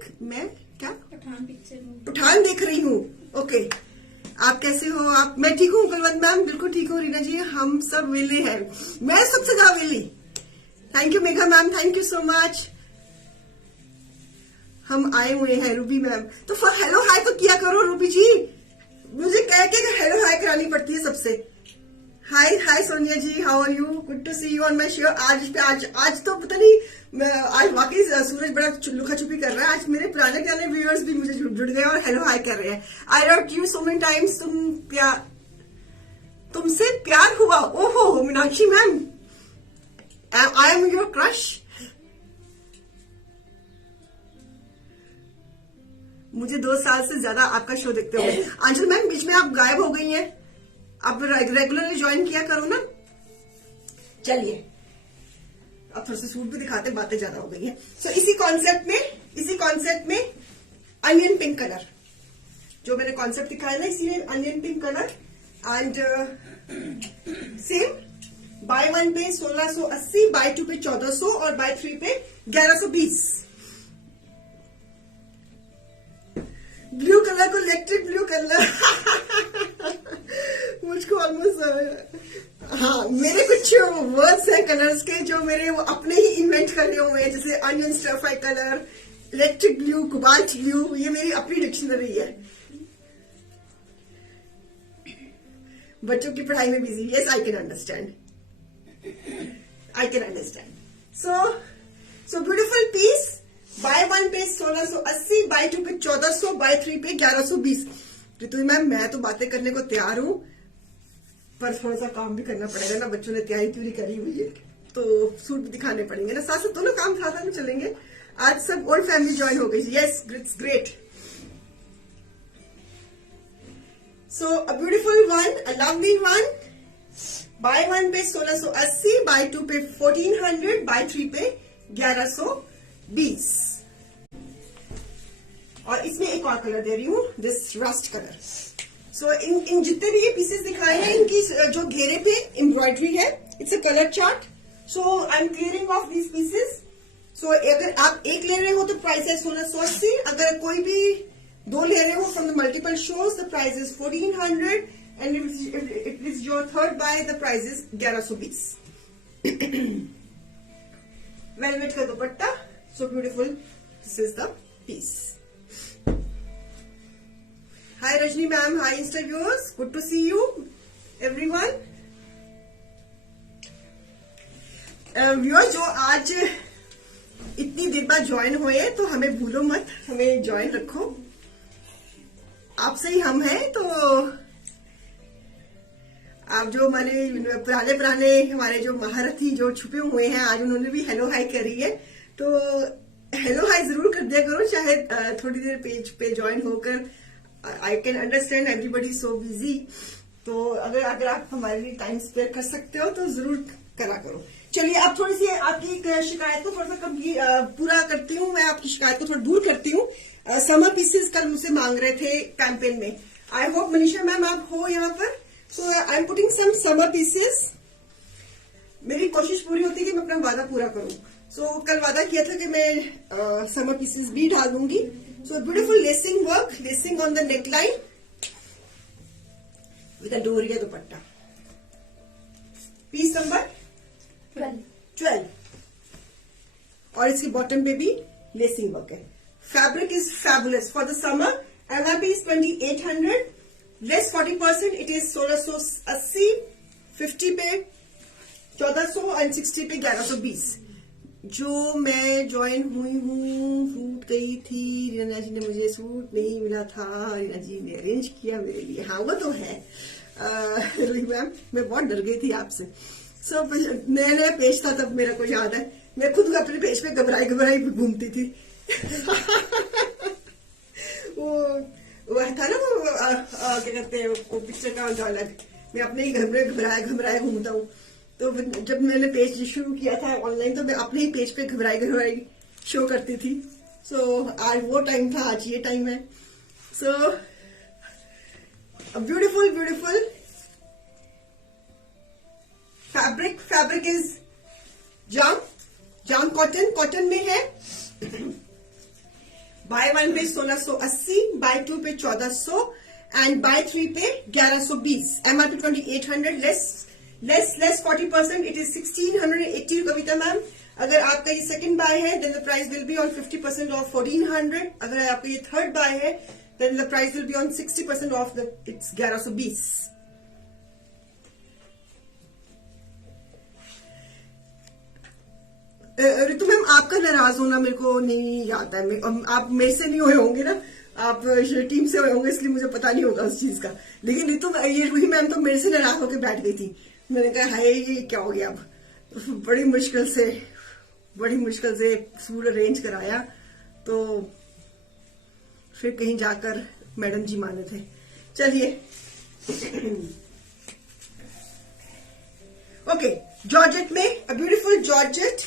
रही हूँ। ओके, आप कैसे हो? आप? मैं ठीक हूँ कुलवंत मैम, बिल्कुल ठीक हूँ। रीना जी, हम सब वेले हैं, मैं सबसे ज्यादा वेली। Thank you Megha ma'am, thank you so much. हम आए हुए हैं रूबी मैम, तो हेलो हाय तो किया करो रूबी जी, मुझे कह के हेलो हाय करानी पड़ती है सबसे। Hi hi Sonia ji, how are you? Good to see you on my show. आज तो पता नहीं, आज वाकई सूरज बड़ा लुका छुपी कर रहा है। आज मेरे पुराने पुराने व्यूअर्स भी मुझे जुड़ गए और हेलो हाय कर रहे हैं। I wrote you so many times, तुमसे प्यार हुआ। ओहो Meenakshi ma'am, I am your crush. मुझे 2 साल से ज्यादा आपका शो देखते हो। अंजल मैम बीच में आप गायब हो गई हैं, अब रेगुलरली ज्वाइन किया करो ना। चलिए अब थोड़ा सा सूट भी दिखाते, बातें ज्यादा हो गई है। सो इसी कॉन्सेप्ट में अनियन पिंक कलर, जो मैंने कॉन्सेप्ट दिखाया ना, इसीलिए onion pink colour. And same buy 1 pay 1680, bye 2 पे 1400 और बाय 3 पे 1120। ब्लू कलर को इलेक्ट्रिक ब्लू कलर मुझको ऑलमोस्ट, हाँ मेरे कुछ वर्ड्स हैं कलर्स के जो मेरे वो अपने ही इन्वेंट करने हुए हैं, जैसे onion stir fry colour, electric blue, cobalt blue, ये मेरी अपनी डिक्शनरी है। बच्चों की पढ़ाई में busy, yes I can understand, so beautiful piece. Buy 1 pay 1680, bye 2 पे 1400, बाय 3 पे 1120। ऋतु मैम मैं तो बातें करने को तैयार हूं, पर थोड़ा सा काम भी करना पड़ेगा ना, बच्चों ने तैयारी पूरी करी हुई है तो सूट भी दिखाने पड़ेंगे ना, साथ साथ दोनों काम साथ में चलेंगे। आज सब ओल्ड फैमिली ज्वाइन हो गई। Yes it's great. So a beautiful one, a lovely one. Buy 1 pay 1680, bye 2 पे 1400, बाय 3 पे 1120। और इसमें एक और कलर दे रही हूँ, दिस रस्ट कलर। सो इन जितने भी ये पीसेस दिखाए हैं, इनकी जो घेरे पे एम्ब्रॉयडरी है, it's a colour chart. So I am clearing off these pieces. सो अगर आप एक ले रहे हो तो प्राइस है 1680, अगर कोई भी 2 ले रहे हो from the multiple shows the price is 1400, and if it is your third buy the price is 1120। Velvet का dupatta, so beautiful, this is the piece. Hi Rajni ma'am, hi insta viewers, good to see you everyone. Viewers जो आज इतनी देर बाद join हुए तो हमें भूलो मत, हमें ज्वाइन रखो, आपसे ही हम हैं। तो आप जो हमारे पुराने हमारे जो महारथी जो छुपे हुए हैं, आज उन्होंने भी हेलो हाई करी है, तो हेलो हाई जरूर कर दिया करो, चाहे थोड़ी देर पेज पे ज्वाइन होकर। आई can understand everybody so busy, तो अगर आप हमारे लिए टाइम स्पेयर कर सकते हो तो जरूर करा करो। चलिए अब थोड़ी सी आपकी शिकायत को थोड़ा सा पूरा करती हूँ, मैं आपकी शिकायत को थोड़ा दूर करती हूँ। समर पीसेस कल मुझसे मांग रहे थे कैंपेन में। आई होप मनीषा मैम आप हो यहाँ पर। So I am putting some summer pieces. मेरी कोशिश पूरी होती है कि मैं अपना वादा पूरा करूं। सो कल वादा किया था कि मैं समर पीसेस भी डाल दूंगी। So beautiful lacing work, lacing on the neckline with a डोरिया दुपट्टा। पीस नंबर 12 और इसकी बॉटम पे भी लेसिंग वर्क है। Fabric is fabulous for the summer. MRP is 2800, less 40%, it is 1680, 50 पे 1400 एंड 60 पे 1120। जो मैं ज्वाइन हुई हूँ, सूट गई थी, रीना जी ने मुझे सूट नहीं मिला था, रीना जी ने अरेंज किया मेरे लिए। हाँ वो तो है मैम, मैं बहुत डर गई थी आपसे। सब नया नया पेज था तब, मेरा को याद है, मैं खुद अपने पेज पे घबराई घूमती थी। वो था ना वो क्या कहते हैं वो पिक्चर का डायलॉग, मैं अपने ही घबराए घूमता हूँ। तो जब मैंने पेज शुरू किया था ऑनलाइन तो मैं अपने ही पेज पे घबराई शो करती थी। सो आज वो टाइम था, आज ये टाइम है। So beautiful fabric is jam cotton में है। बाय 1 पे 1680, बाय 2 पे 1400 एंड बाय 3 पे 1120। MRP 2800, less 40%, it is 1680 Kavita ma'am. अगर आपका ये सेकंड बाय है then the price will be on 50% off 1400। अगर आपका ये थर्ड बाय है then the price will be on 60% off the it's 1120। Ritu ma'am आपका नाराज होना मेरे को नहीं याद है, आप मेरे से नहीं हुए होंगे ना, आप टीम से हुए होंगे इसलिए मुझे पता नहीं होगा उस चीज का। लेकिन ऋतु ये रूही मैम तो मेरे से नाराज होकर बैठ गई थी। मैंने कहा हाय ये क्या हो गया। अब बड़ी मुश्किल से सूट अरेंज कराया तो फिर कहीं जाकर मैडम जी माने थे। चलिए ओके, जॉर्जेट में a beautiful georgette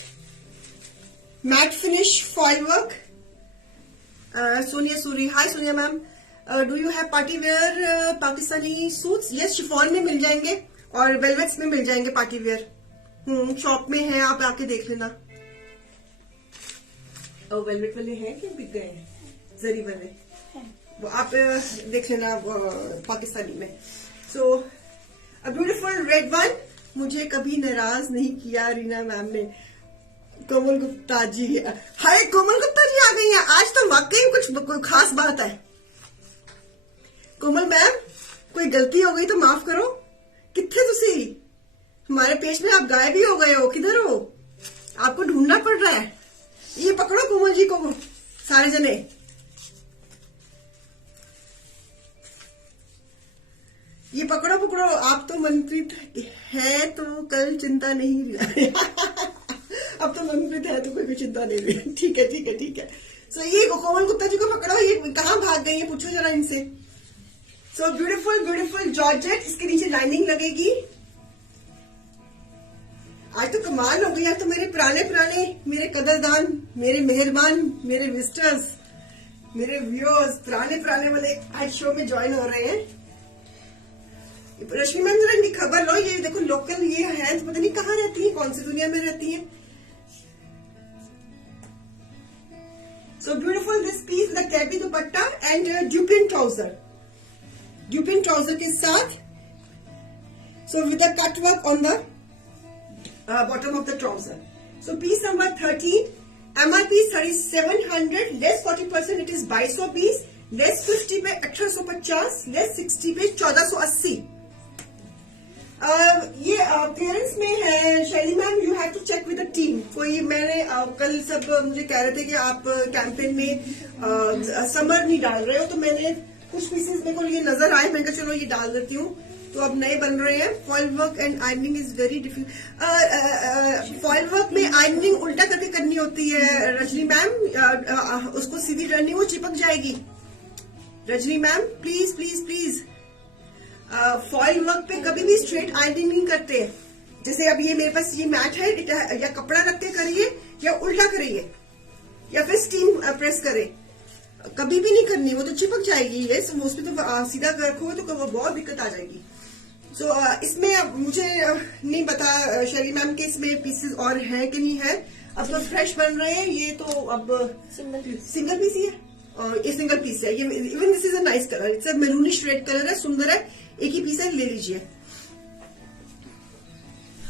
matte finish foil work. Sonia Suri, hi Sonia ma'am, do you have party wear Pakistani suits? Yes, chiffon में मिल जाएंगे और वेलवेट्स में मिल जाएंगे पार्टी वेयर। शॉप में है, आप आके देख लेना। वेलवेट वाले हैं कि बिक गए हैं? जरी वाले वो आप देख लेना पाकिस्तानी में। सो अ ब्यूटीफुल रेड वन। मुझे कभी नाराज नहीं किया रीना मैम ने। कोमल गुप्ता जी, हाय कोमल गुप्ता जी आ गई हैं। आज तो वाकई कुछ खास बात है। कोमल मैम कोई गलती हो गई तो माफ करो। कितने तुसी हमारे पेज में आप गायब ही हो गए हो, किधर हो? आपको ढूंढना पड़ रहा है। ये पकड़ो कोमल जी को सारे जने। ये पकड़ो, आप तो मनप्रीत है तो कल चिंता नहीं अब तो मनप्रीत है तो कोई चिंता नहीं। ठीक है। सो ये कोमल गुप्ता जी को पकड़ो, ये कहाँ भाग गई है, पूछो जरा इनसे। सो ब्यूटीफुल जॉर्जेट, इसके नीचे लाइनिंग लगेगी। आज तो कमाल हो गई। आज तो मेरे पुराने मेरे कदरदान, मेरे मेहरबान, मेरे विजिटर्स, मेरे व्यूअर्स पुराने वाले आज शो में ज्वाइन हो रहे हैं। रश्मि मैम जरा इनकी खबर लो। ये देखो लोकल ये है तो पता नहीं कहाँ रहती है, कौन सी दुनिया में रहती है। So beautiful this piece with कैबी दुपट्टा एंड ड्यूपिन ट्राउजर के साथ। So with cut work on the bottom of the trouser. So piece number 13, MRP 3700, less 40%, it is 2200 piece, less 50 pay 1850, less 60 पे 1480। ये क्लियरेंस में है। Shaily ma'am you have to check with the team. कोई मैंने कल सब मुझे कह रहे थे कि आप कैंपेन में समर नहीं डाल रहे हो, तो मैंने कुछ पीसेस मेरे को ये नजर आए, मैंने कहा चलो ये डाल देती हूँ। तो अब नए बन रहे हैं। Foil work and ironing is very difficult. Foil work में आयरनिंग उल्टा करके करनी होती है रजनी मैम, उसको सीधी करनी, वो चिपक जाएगी। Rajni ma'am please foil work पे कभी भी स्ट्रेट आयरनिंग नहीं करते हैं। जैसे अब ये मेरे पास ये मैट है, या कपड़ा रख के करिए या उल्टा करिए या फिर स्टीम प्रेस करे, कभी भी नहीं करनी, वो तो चिपक जाएगी। ये उसमें तो सीधा रखोगे तो बहुत दिक्कत आ जाएगी। सो इसमें मुझे नहीं पता शैली मैम के इसमें पीसेस और हैं कि नहीं है। अब तो फ्रेश बन रहे हैं, ये तो अब सिंगल पीस ही है, और ये सिंगल पीस है। ये even this is a nice colour, it's a maroonish red colour है, सुंदर है, एक ही पीस है, ले लीजिए।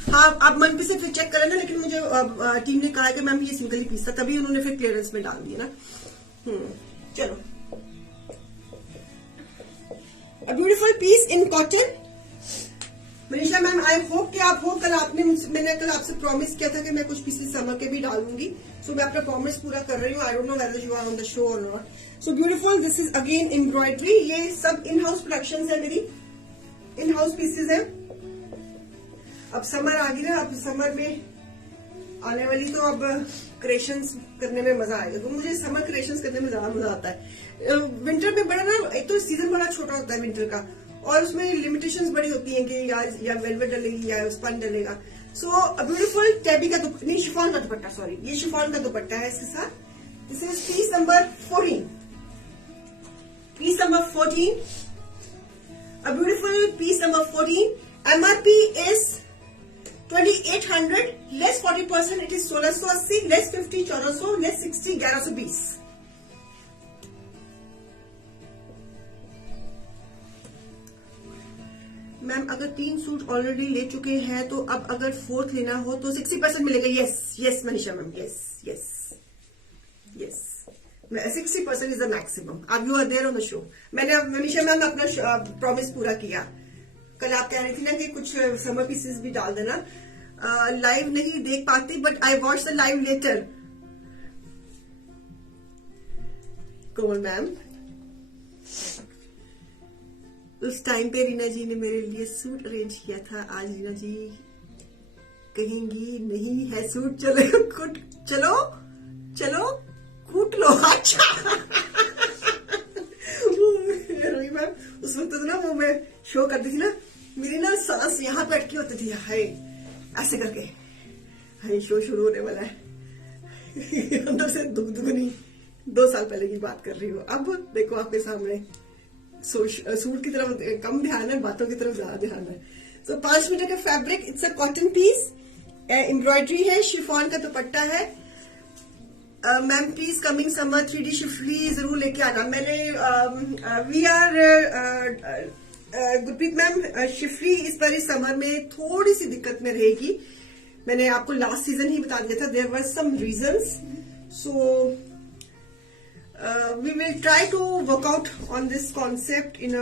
हाँ, आप मन पे से फिर चेक करें ना, लेकिन मुझे टीम ने कहा कि मैम ये सिंगल ही पीस था, तभी उन्होंने फिर क्लियरेंस में डाल दिया ना। चलो, a beautiful piece in cotton. Manisha ma'am, I hope कि आप हो, कल मैंने कल आपसे प्रॉमिस किया था कि मैं कुछ पीसेस समर के भी डालूंगी, सो मैं अपना प्रॉमिस पूरा कर रही हूँ। I don't know whether you are on the show और not. So beautiful, this is again embroidery. ये सब इन हाउस प्रोडक्शन है, मेरी इन हाउस पीसेज है। अब समर आ गई ना, अब समर में आने वाली, तो अब क्रिएशंस करने में मजा आएगा। तो मुझे समर क्रिएशंस करने में ज्यादा मजा आता है। विंटर में बड़ा ना, एक तो सीजन बड़ा छोटा होता है विंटर का, और उसमें लिमिटेशंस बड़ी होती हैं कि या वेलवेट डलेगी या स्पन डलेगा। सो ब्यूटीफुल टैबी का नहीं, शिफॉन का दुपट्टा, सॉरी, ये शिफॉन का दुपट्टा है इसके साथ। This is piece number 14, piece number 14, a beautiful piece number 14। MRP is 2800, less 40%, it is 1680, less 50 1400, less 60 1120। Ma'am अगर 3 सूट ऑलरेडी ले चुके हैं तो अब अगर 4th लेना हो तो 60% मिलेगा। Yes yes Manisha ma'am, yes yes yes, 60% is the maximum. अब you are there on the show. मैंने अब मनीषा मैम अपना प्रॉमिस पूरा किया। कल आप कह रही थी ना कि कुछ समर पीसेस भी डाल देना। लाइव नहीं देख पाती, but I watch the live later. Komal ma'am, उस टाइम पे रीना जी ने मेरे लिए सूट अरेंज किया था, आज रीना जी कहेंगी नहीं है सूट, चलो चलो कूट लो। अच्छा मैम, उस वक्त तो ना वो मैं शो करती थी ना, मेरी ना सांस यहाँ पे अटकी होती थी, हाय ऐसे करके, हाय शो शुरू होने वाला है। अंदर से दुगनी 2 साल पहले की बात कर रही हूँ। अब देखो आपके सामने सूट की तरफ कम ध्यान है, बातों की तरफ ज्यादा ध्यान है। तो 5 मीटर का fabric, it's a cotton piece, embroidery है, शिफॉन का दुपट्टा है। Ma'am please coming summer 3D schiffli जरूर लेके आना। मैंने we are Gurpreet ma'am, schiffli इस बार इस समर में थोड़ी सी दिक्कत में रहेगी। मैंने आपको लास्ट सीजन ही बता दिया था, there were some reasons, so we will try to work out on this concept. We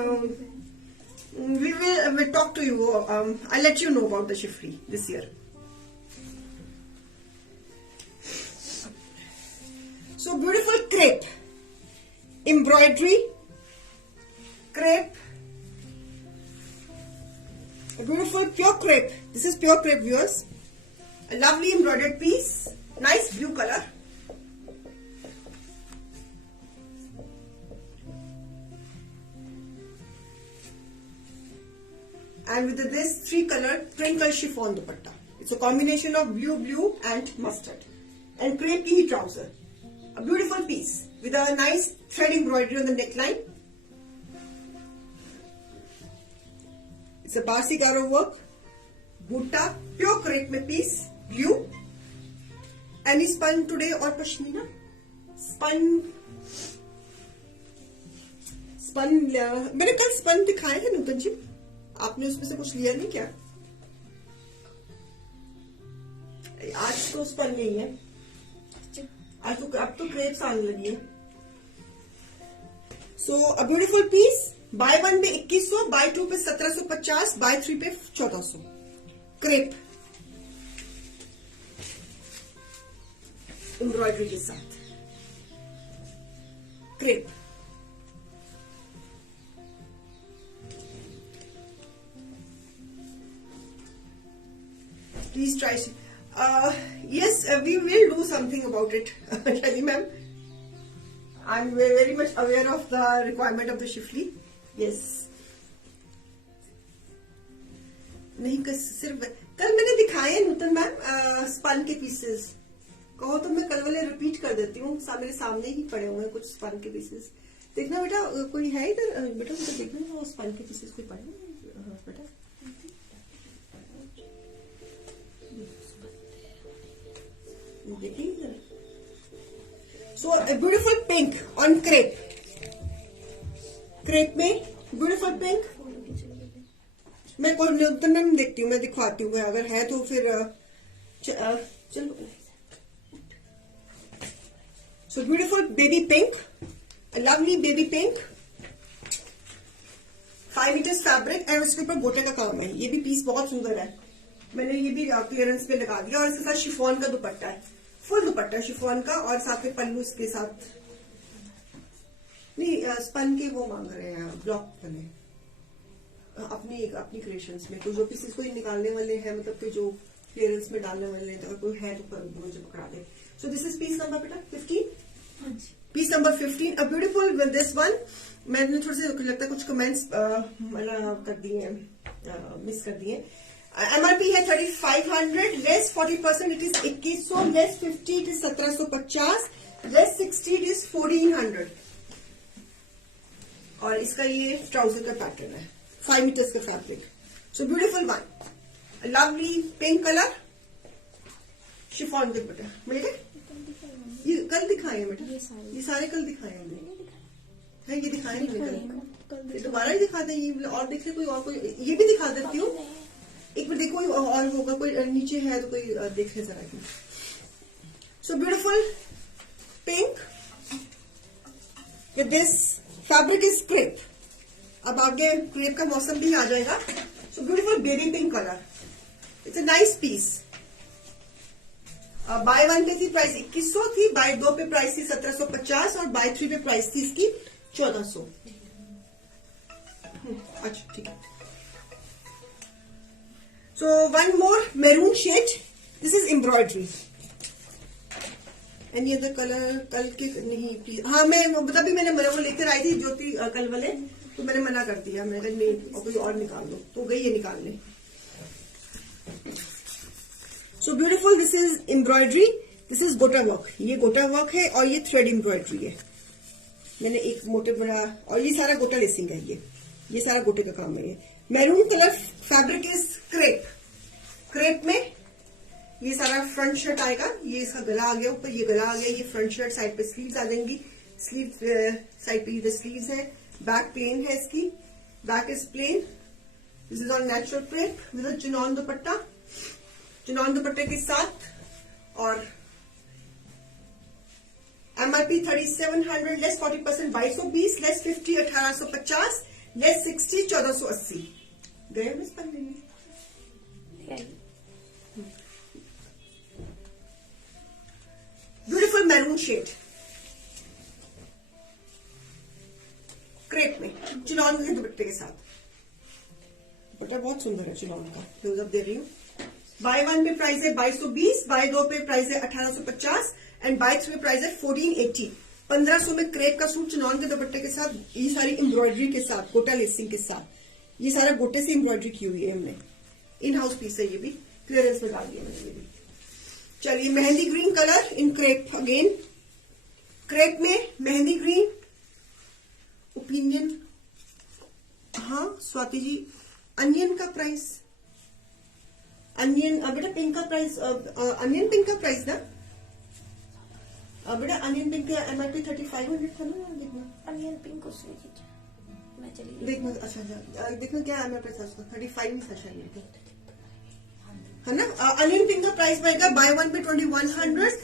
will talk to you. I'll let you know about the shifli this year. So beautiful crepe, embroidery, crepe, a beautiful pure crepe. This is pure crepe, viewers. A lovely embroidered piece, nice blue color. And with this 3 color twinkle chiffon dupatta. It's a combination of blue and mustard. And crepe ki trouser. A beautiful piece with a nice thread embroidery on the neckline. It's a Basigaro work. Butta, pure crepe mein piece, blue. Any spun today or pashmina? Spun. मैंने कल spun दिखाए हैं नूतन जी, आपने उसमें से कुछ लिया नहीं क्या? आज तो स्पन नहीं है, आज तो अब तो क्रेप्स आने लगी है। सो अ ब्यूटीफुल पीस, बाय 1 पे 2100, बाय 2 पे 1750, बाय 3 पे 1400। क्रेप एम्ब्रॉयडरी के साथ crepe. Please try. Yes, we will do something about it, Shali ma'am. I'm very much aware of the requirement of the shifli. Yes. नहीं सिर्फ कल मैंने दिखाए नूतन मैम स्पन के पीसेस, कहो तो मैं कल वाले रिपीट कर देती हूँ, मेरे सामने ही पड़े हुए हैं कुछ स्पन के पीसेस। देखना बेटा कोई है इधर, बेटा मुझे देखना वो स्पन के पीसेस कोई पड़े हैं बेटा। देखिए इधर। सो beautiful pink on crepe, crepe में ब्यूटीफुल पिंक। मैं कोई नूतन मैम देखती हूँ, मैं दिखवाती हूँ अगर है तो फिर चलो। So beautiful baby pink, lovely baby pink, 5 meters fabric and उसके ऊपर गोटे का काम है। ये भी पीस बहुत सुंदर है, मैंने ये भी क्लियरेंस पे लगा दिया। और इसके साथ शिफॉन का दुपट्टा है, फुल दुपट्टा है शिफॉन का, और साथ में पल्लू इसके साथ। नहीं स्पन के वो मांग रहे हैं ब्लॉक वाले, अपनी क्रिएशंस में तो जो पीसेस कोई निकालने वाले हैं, मतलब कि जो क्लियरेंस में डालने वाले हैं, अगर कोई है तो मुझे पकड़ा दे। So this is piece number बेटा 15, piece number 15। A beautiful with this one. मैंने थोड़े से लगता है कुछ कमेंट्स कर दिए हैं, मिस कर दिए। एमआरपी है 3500, less 40% it is 2100, less 50 it is 1750, less 60 it is 1400। और इसका ये ट्राउजर का पैटर्न है, 5 मीटर्स का fabric. So beautiful one, lovely pink colour, chiffon के बेटा मिल गए। ये कल दिखाए बेटा, ये सारे कल दिखाए हमने, ये दिखाए नहीं कल, ये दोबारा ही दिखाते हैं। ये और देख ले कोई और, कोई ये भी दिखा देती हूँ एक बार, देखो और होगा कोई नीचे है तो कोई देख ले जरा। So beautiful pink, this fabric is crepe. अब आगे क्रेप का मौसम भी आ जाएगा। So beautiful baby pink colour, it's a nice piece. Buy 1 पे थी प्राइस 2100 थी, बाय 2 पे प्राइस थी 1750, और बाय 3 पे प्राइस थी इसकी 1400। अच्छा ठीक है। So one more maroon shade, this is embroidery. And ये द कलर कल के नहीं, हाँ मैं तभी मैंने वो लेकर आई थी ज्योति कल वाले, तो मैंने मना कर दिया, मैंने कहा नहीं और कोई और निकाल दो, तो गई ये निकालने। सो beautiful, this is embroidery, this is गोटा वर्क। ये गोटा वर्क है और ये थ्रेड एम्ब्रॉयडरी है। मैंने एक मोटे बड़ा, और ये सारा गोटा लेसिंग है, ये सारा गोटे का काम है। ये maroon colour fabric is crepe, crepe में ये सारा फ्रंट शर्ट आएगा। ये इसका गला आ गया ऊपर, ये गला आ गया, ये फ्रंट शर्ट, साइड पे स्लीव्स आ जाएंगी, स्लीव साइड पे ये स्लीव्स है, बैक प्लेन है इसकी, back is plain. This is on natural print with chinon dupatta, chinon दुपट्टे के साथ। और एमआरपी 3700, लेस 40% 2220, लेस 50 1850, लेस 60 1480। गए मिस पन्ने में ब्यूटीफुल मैरून शेड क्रेप में, चिनॉन के दुपट्टे के साथ। दुपट्टा बहुत सुंदर है चिनॉन का, क्लोजअप दे रही हूँ। बाय 1 पे प्राइस है 2220, बाय 2 पे प्राइस है 1850, एंड बाय 3 पे प्राइस है 1480। 1500 में क्रेप का सूट चिनॉन के दुपट्टे के साथ, ये सारी एम्ब्रॉयडरी के साथ, गोटा लेसिंग के साथ। ये सारा गोटे से एम्ब्रॉयडरी की हुई है हमने, इन हाउस पीस है, ये भी क्लियरेंस में डाल दिया मैंने ये भी। चलिए मेहंदी ग्रीन कलर इन क्रेप, अगेन क्रेप में मेहंदी ग्रीन। ओपिनियन, हाँ स्वाति जी, अनियन का प्राइस, अनियन बेटा पिंक का प्राइस, अनियन पिंक का प्राइस ना बेटा, अनियन पिंक का एमआरपी 3500 था ना। देखना अनियन पिंक को मैं चली देखना, अच्छा देखना क्या एमआरपी था उसका, 35 में था शायद, है ना। अनियन पिंक का प्राइस रहेगा बाय 1 पे 2100,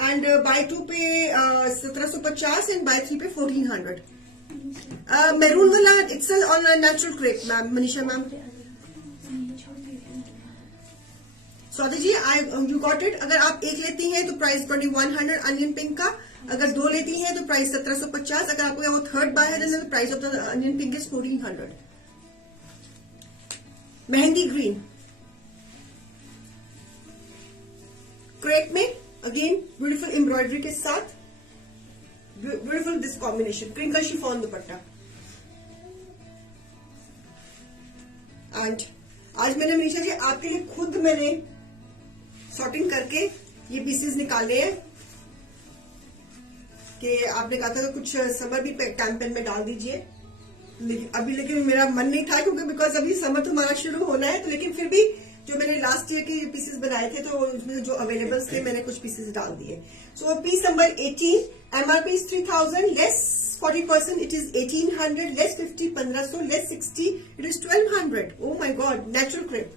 एंड बाय 2 पे 1750, एंड बाय 3 पे 1400। मैरून वाला it's on natural crepe ma'am, Manisha ma'am. Swati ji you got it. अगर आप एक लेती हैं तो प्राइस 2100 अनियन पिंक का, अगर 2 लेती हैं तो प्राइस 1750, अगर आपको वो थर्ड बाय है तो price of the onion pink is 1400। Mehndi green crepe में, अगेन ब्यूटीफुल एम्ब्रॉयडरी के साथ, beautiful this combination, crinkle chiffon dupatta. And आज मैंने मनीषा जी आपके लिए खुद मैंने सॉर्टिंग करके ये पीसेस निकाले हैं कि आपने कहा था कुछ समर भी कैंपेन में डाल दीजिए। लेकिन मेरा मन नहीं था क्योंकि बिकॉज अभी समर तो हमारा शुरू होना है, तो लेकिन फिर भी जो मैंने लास्ट ईयर के पीसेस बनाए थे तो उसमें जो अवेलेबल थे मैंने कुछ पीसेस डाल दिए। So piece number 18, MRP is 3000, less 40%, it is 1800, less 50 1500, less 60 it is 1200। Oh my god, natural crepe.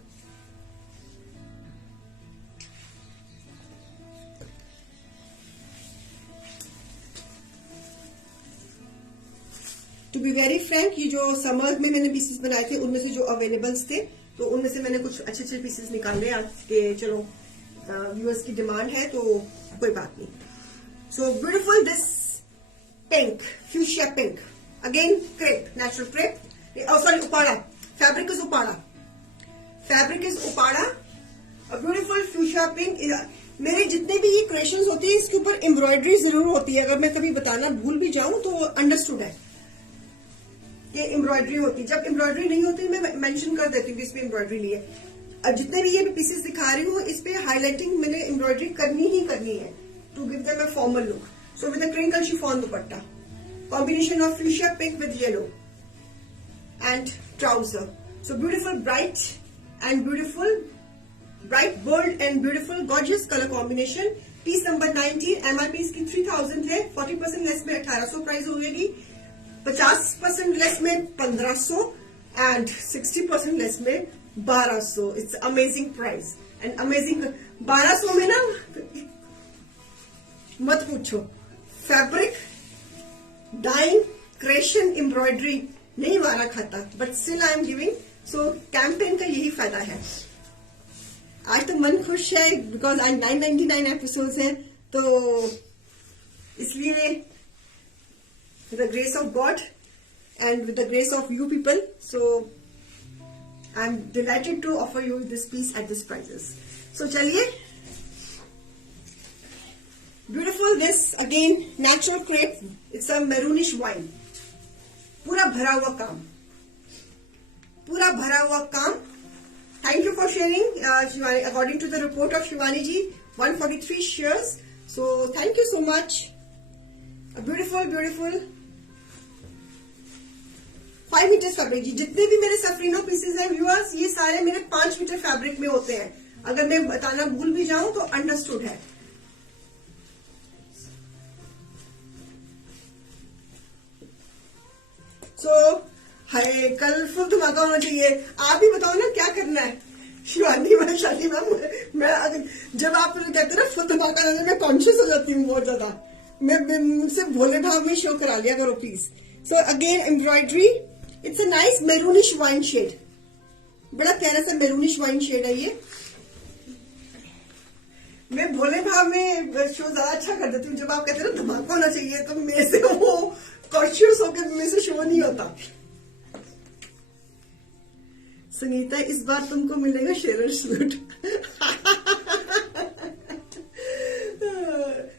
To be very frank, ये जो समर में मैंने पीसेस बनाए थे उनमें से जो अवेलेबल्स थे तो उनमें से मैंने कुछ अच्छे अच्छे पीसेस निकाले आज के, चलो व्यूअर्स की डिमांड है तो कोई बात नहीं। सो beautiful this pink, fuchsia pink, again crepe, natural crepe, sorry Uppada, fabric is Uppada, fabric is Uppada, beautiful fuchsia pink. मेरे जितने भी ये क्रिएशंस होती है इसके ऊपर एम्ब्रॉयडरी जरूर होती है, अगर मैं कभी बताना भूल भी जाऊं तो अंडरस्टूड है कि एम्ब्रॉयडरी होती है। जब एम्ब्रॉयडरी नहीं होती मैं मेंशन कर देती हूँ इस पे एम्ब्रॉयडरी ली है। अब जितने भी ये पीसेस दिखा रही हूँ इस पे हाईलाइटिंग मैंने एम्ब्रॉयडरी करनी ही करनी है to give them a formal look. So with a crinkle chiffon dupatta, combination of fuchsia pink with yellow and trouser. So beautiful bright and beautiful, bright bold and beautiful gorgeous colour combination. Piece number 19, MRP इसकी 3000 है, 40% less में 1800 price होगी, 50% less में 1500 and 60% less में 1200। It's amazing price and amazing. 1200 में ना मत पूछो, फैब्रिक, डाइंग, क्रिएशन, एम्ब्रॉयडरी नहीं मारा खाता, but still I am giving. So campaign का यही फायदा है। आज तो मन खुश है बिकॉज आज 999 एपिसोड्स हैं, तो इसलिए with the grace of God and with the grace of you people, so I'm delighted to offer you this piece at this prices. So chaliye, beautiful this again natural crepe, it's a maroonish wine, पूरा भरा हुआ काम, पूरा भरा हुआ काम। Thank you for sharing, Shivani. According to the report of Shivani ji, 143 shares. So thank you so much. A beautiful, beautiful 5 metre fabric जी। जितने भी मेरे सफरीनो पीसेस हैं व्यूअर्स, ये सारे मेरे 5 मीटर फैब्रिक में होते हैं। अगर मैं बताना भूल भी जाऊं तो अंडरस्टूड है। सो हाय, कल फुल धमाका होना चाहिए। आप ही बताओ ना क्या करना है। शिवानी मैम, शादी मैम, मैं जब आप कहते हैं ना फुल धमाका होना, मैं कॉन्शियस हो जाती हूँ बहुत ज्यादा। मैं मुझसे भोले भाव में शो करा लिया करो please. So again embroidery, it's a nice maroonish wine shade, बड़ा प्यारा सा मेरूनिश वाइन शेड है ये। मैं भोले भाव में शो ज्यादा अच्छा कर देती हूँ। जब आप कहते हैं ना धमाका होना चाहिए तो मेरे से वो कॉन्शियस होकर मेरे से शो नहीं होता। संगीता, इस बार तुमको मिलेगा शेरर सूट।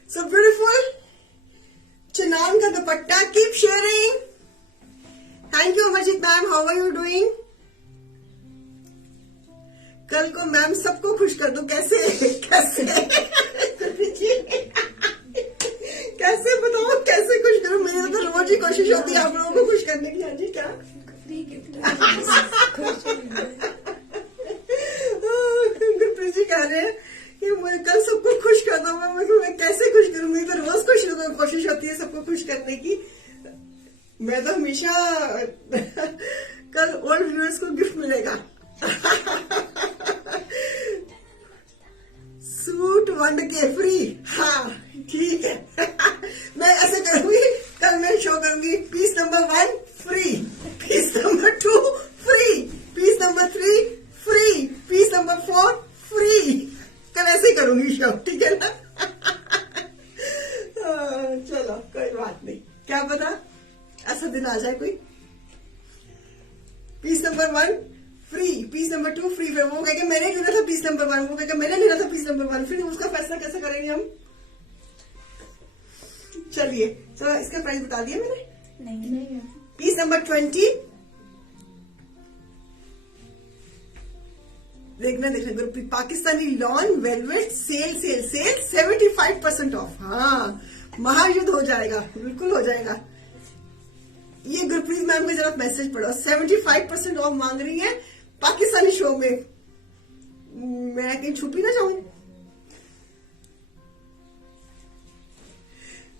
सो ब्यूटीफुल चिनान का dupatta, keep sharing. Thank you Amarjeet ma'am, how are you doing? कल को मैम सबको खुश कर दो। कैसे कैसे कैसे बताओ, कैसे खुश करूं? मेरी तो रोज ही कोशिश होती है आप लोगों को खुश करने की। हाँ जी, क्या फ्री गिफ्ट गुरप्रीत जी कह रहे हैं कि मैं कल सबको खुश कर दूं। मैं कैसे खुश करूं? मेरी तो रोज कोशिश होती है सबको खुश करने की। मैं तो हमेशा कल ओल्ड व्यूअर्स को गिफ्ट मिलेगा। Suit 1 free. हाँ ठीक है। मैं ऐसे करूंगी, कल मैं शो करूंगी piece number 1 free, piece number 2 free, piece number 3 free, piece number 4 free. कल ऐसे ही करूंगी शो, ठीक है ना? चलो कोई बात नहीं, क्या पता ऐसा दिन आ जाए कोई। Piece number 1 free, piece number 2 free. वो कहेगा मैंने लेना था पीस नंबर 1, वो कहेगा मैंने लेना था पीस नंबर 1, फिर उसका फैसला कैसे करेंगे हम? चलिए, तो इसका प्राइस बता दिया मैंने? नहीं। पीस नंबर 20 देखना देखना Gurpreet, Pakistani lawn velvet sale sale sale 75% off. हाँ, महायुद्ध हो जाएगा, बिल्कुल हो जाएगा। ये गुरप्रीत मैम को जरा मैसेज पढ़ो, 75% ऑफ मांग रही है पाकिस्तानी शो में। मैं कहीं छुपी ना जाऊं।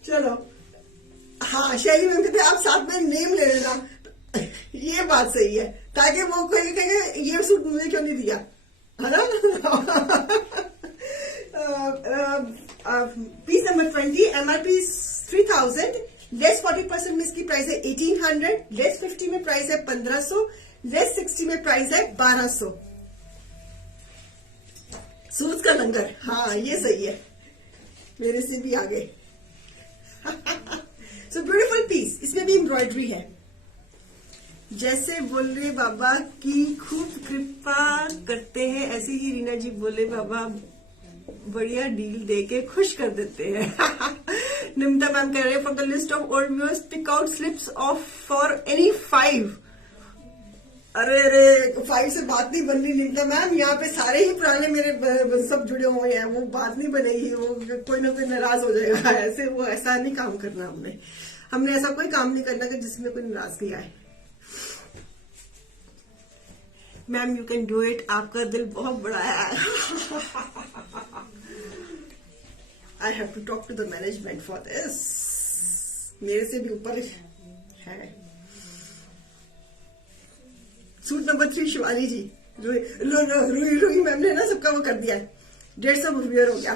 चलो, हाँ शैली मैम कहते आप साथ में नेम ले लेना। ये बात सही है, ताकि वो कोई कहेंगे ये सूट मुझे क्यों नहीं दिया, है ना। पीस नंबर 20, MRP 3000, लेस 40% में इसकी प्राइस है 1800, लेस 50 में प्राइस है 1500, लेस 60 में प्राइस है 1200। सूट का लंगर, हाँ ये सही है, मेरे से भी आगे। सो ब्यूटीफुल पीस, इसमें भी एम्ब्रॉयडरी है। जैसे बोले बाबा की खूब कृपा करते हैं, ऐसे ही रीना जी बोले बाबा बढ़िया डील देके खुश कर देते हैं। निमिता मैम कह रहे हैं from the list of old viewers pick out slips of for any 5। अरे 5 से बात नहीं बन रही निमिता मैम, यहाँ पे सारे ही पुराने मेरे सब जुड़े हुए हैं, वो बात नहीं बनेगी, वो कोई ना कोई नाराज हो जाएगा। ऐसे वो ऐसा नहीं काम करना, हमने ऐसा कोई काम नहीं करना कि जिसमें कोई नाराजगी आए। Ma'am you can do it, आपका दिल बहुत बड़ा है। I have to talk to the management for this, मेरे से भी ऊपर है। Suit number 3 Shivani ji, Ruhi ma'am ने ना सबका वो कर दिया है, 150 व्यूअर हो गया।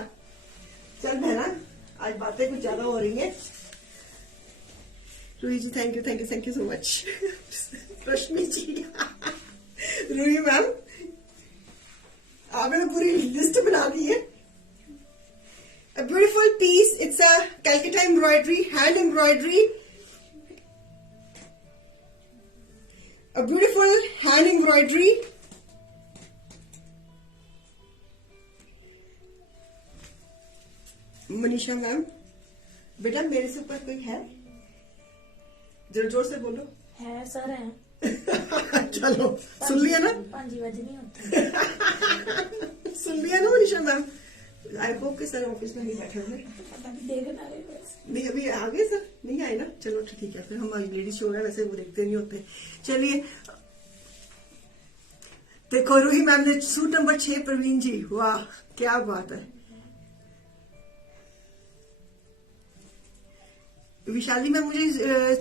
चल बहना, आज बातें कुछ ज्यादा हो रही हैं। Roohi ji thank you so much. Rashmi ji, Ruhi ma'am आपने पूरी लिस्ट बना दी है। A beautiful piece, it's a Calcutta embroidery, hand embroidery, a beautiful hand embroidery. Manisha ma'am, बेटा मेरे से ऊपर कोई है? जरा जोर से बोलो। है सर, है। चलो सुन लिया ना, 5 बजे नहीं होता। सुन लिया ना मनीषा मैम। आई होप कि सर ऑफिस में नहीं बैठे होंगे, पता नहीं देखना रहे बस। नहीं अभी आ गए सर, नहीं आए ना, चलो ठीक है, फिर हम लेडीज शो है, वैसे वो देखते नहीं होते। चलिए देखो, रूही मैम ने सूट नंबर 6, प्रवीण जी, वाह क्या बात है। विशाली मैम मुझे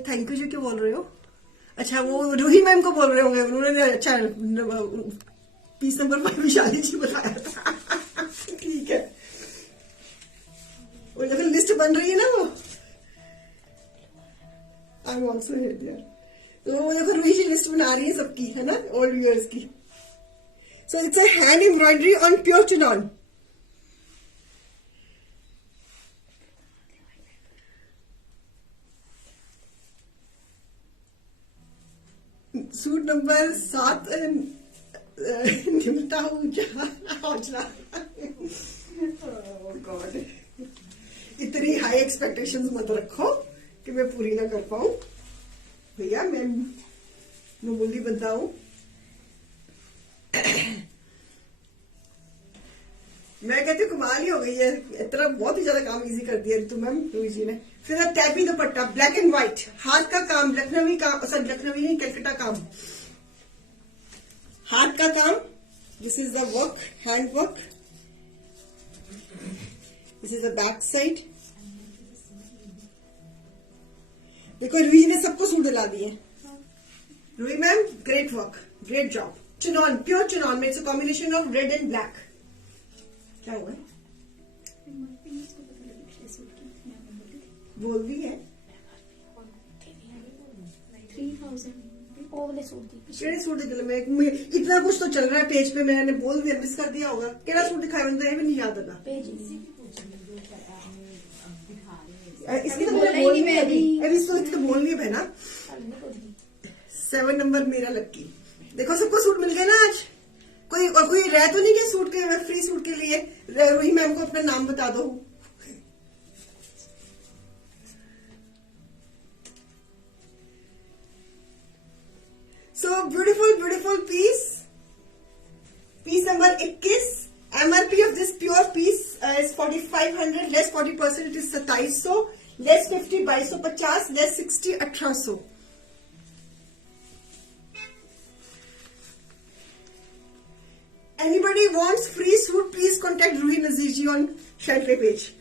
थैंक यू जी क्यों बोल रहे हो? अच्छा वो रूही मैम को बोल रहे होंगे, उन्होंने अच्छा पीस नंबर 5 विशाली जी बताया था। ठीक है, वो जब लिस्ट बन रही है ना, वो आई एम ऑल्सो हियर, तो वो देखो रूही जी लिस्ट बना रही है सबकी, है ना, ओल्ड व्यूअर्स की। So it's a hand embroidery on pure chinon. Suit number 7 निमता हौजला। गॉड, इतनी हाई एक्सपेक्टेशंस मत रखो कि मैं पूरी ना कर पाऊं भैया, मैं मामूली बनता हूं। मैं कहती हूँ कमाल ही हो गई है, इतना बहुत ही ज्यादा काम इजी कर दिया रितु मैम, रूही जी ने। फिर tabby dupatta black and white, हाथ का काम, लखनवी काम, सॉरी लखनवी नहीं कलकत्ता काम, हाथ का काम। This is the work, hand work, this is the back side. देखो रूही ने सबको सूट दिला दिए। Roohi ma'am great work, great job. Chinon, pure chinon में, it's a combination of red and black. क्या हुआ? बोल दी है 3000 वो वाले सूट दी। केड़े सूट दिखे मैं इतना कुछ तो चल रहा है पेज पे, मैंने बोल दिया, मिस कर दिया होगा। केड़ा सूट दिखाया मैंने तो ये भी नहीं याद आता। इसकी तो मुझे बोलनी है अभी इसकी तो बोलनी है बहना। 7 नंबर मेरा लक्की। देखो सबको सूट मिल गए ना आज, कोई रह तो नहीं गया सूट के, फ्री सूट के लिए। रूही मैम को अपना नाम बता दो। So beautiful, beautiful piece. Piece number 2500, less 40%, it is 2700, less 50 2250, less 60 1800. Anybody wants free suit, please contact Ruhi Nazir ji on Shantray page.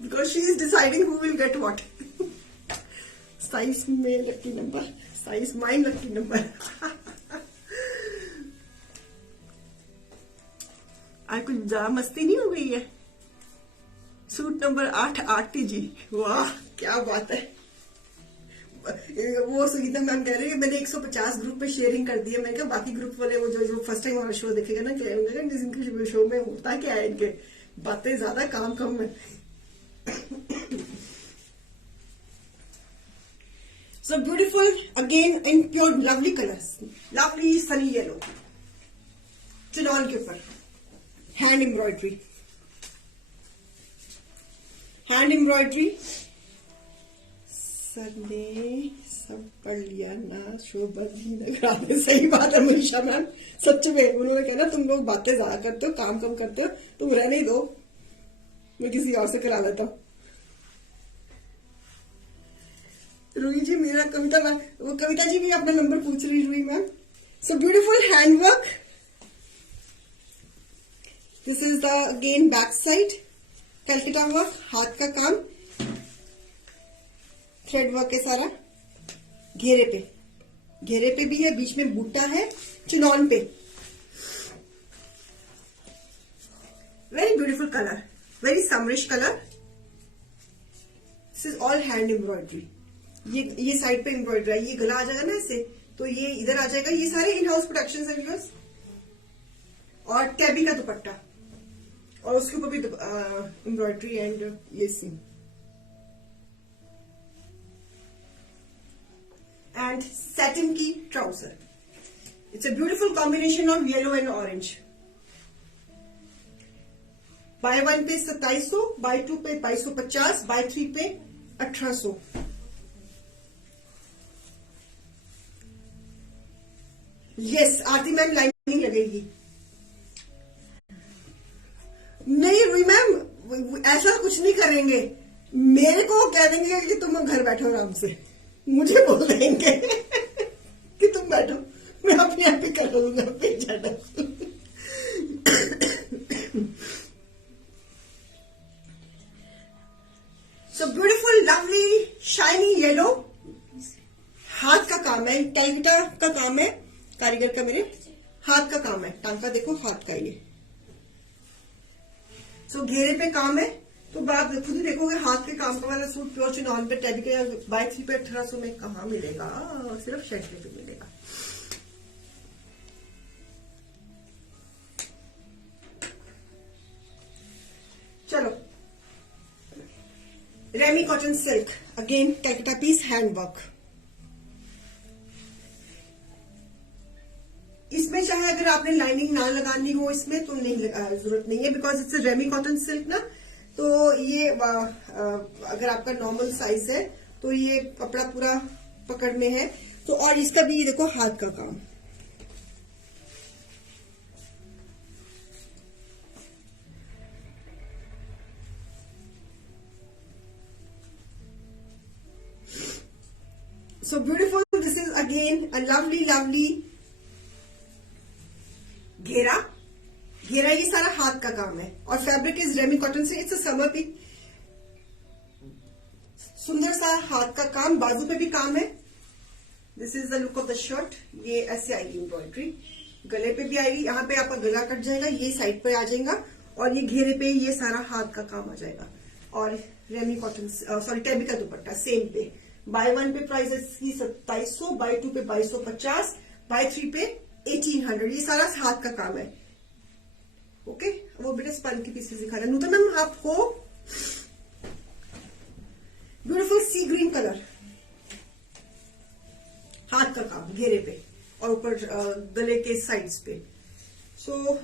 Because she is deciding who will get what. Size में lucky number, size mine lucky number. आज कुछ ज्यादा मस्ती नहीं हो गई है. Suit number 8 आरती जी, वाह क्या बात है. वो सुनीता मैम कह रही है मैंने 150 ग्रुप पे शेयरिंग कर दी है. मैंने कहा बाकी ग्रुप वाले वो जो फर्स्ट टाइम हमारा शो देखेगा ना, क्या इनके शो में होता क्या है, इनके बातें ज्यादा काम कम है. So beautiful, again in pure lovely colors, lovely sunny yellow, chinon के ऊपर hand embroidery. Hand embroidery sir ने सब पढ़ लिया ना, शोभा जी ने. सही बात है मनीषा मैम, सच में उन्होंने कहा ना तुम लोग बातें ज्यादा करते हो, काम कम करते हो, तुम रहने दो, मैं किसी और से करा लेता हूं. रूही जी मेरा कविता, वो कविता जी भी अपना नंबर पूछ रही Ruhi ma'am. So beautiful handwork. This is the again back side Calcutta work, हाथ का काम, थ्रेड वर्क है सारा. घेरे पे भी है, बीच में बूटा है, चिनॉन पे. Very beautiful colour, very summerish colour. This is all hand embroidery. ये साइड पे एम्ब्रॉयडरी है, ये गला आ जाएगा ना ऐसे, तो ये इधर आ जाएगा. ये सारे इन हाउस प्रोडक्शन है व्यूअर्स. और टैबी का दुपट्टा, और उसके ऊपर भी एम्ब्रॉयडरी एंड ये सीम. एंड सैटिन की trouser. It's a beautiful combination of yellow and orange. Buy 1 पे 2700, बाय 2 पे 2250, बाय 3 पे 1800. यस आरती मैम लाइनिंग लगेगी. नहीं रुई मैम ऐसा कुछ नहीं करेंगे. मेरे को कह देंगे कि तुम घर बैठो आराम से, मुझे बोल देंगे कि तुम बैठो, मैं अपने आप ही कर लूंगा page. So beautiful lovely shiny yellow. हाथ का काम है, टाइटा का काम है, कारीगर का मेरे हाथ का काम है. टांका देखो हाथ का ये. सो घेरे पे काम है, तो आप खुद ही देखोगे हाथ के काम का वाला सूट प्योर चिनॉन पे टैबी के बाय 3 पे 1800 में कहाँ मिलेगा, सिर्फ शैंट्रे पे मिलेगा. चलो ramie cotton silk, again Calcutta piece, handwork. इसमें चाहे अगर आपने लाइनिंग ना लगानी हो इसमें तो नहीं जरूरत नहीं है, because it's ramie cotton silk ना. तो ये अगर आपका नॉर्मल साइज है तो ये कपड़ा पूरा पकड़ में है. तो और इसका भी देखो हाथ का काम. So beautiful. This is again a lovely lovely घेरा. ये सारा हाथ का काम है, और फैब्रिक इज रेमी कॉटन से. It's a summer pick. सुंदर सा हाथ का काम, बाजू पे भी काम है. This is the look of the shirt. ये ऐसे आएगी एम्ब्रॉयडरी, गले पे भी आएगी. यहाँ पे आपका गला कट जाएगा, ये साइड पे आ जाएगा, और ये घेरे पे ये सारा हाथ का काम आ जाएगा. और रेमी कॉटन सॉरी टैबी का दुपट्टा सेम पे. बाय 1 पे प्राइस इसकी 2700, बाय 2 पे 2250, बाय 3 पे 1800. ये सारा हाथ का काम है. ओके वो बेटा स्पन के पीसेस दिखा रहे हैं. नूतन मैम आप हो. ब्यूटीफुल सी ग्रीन कलर, हाथ का काम घेरे पे और ऊपर गले के साइड्स पे. So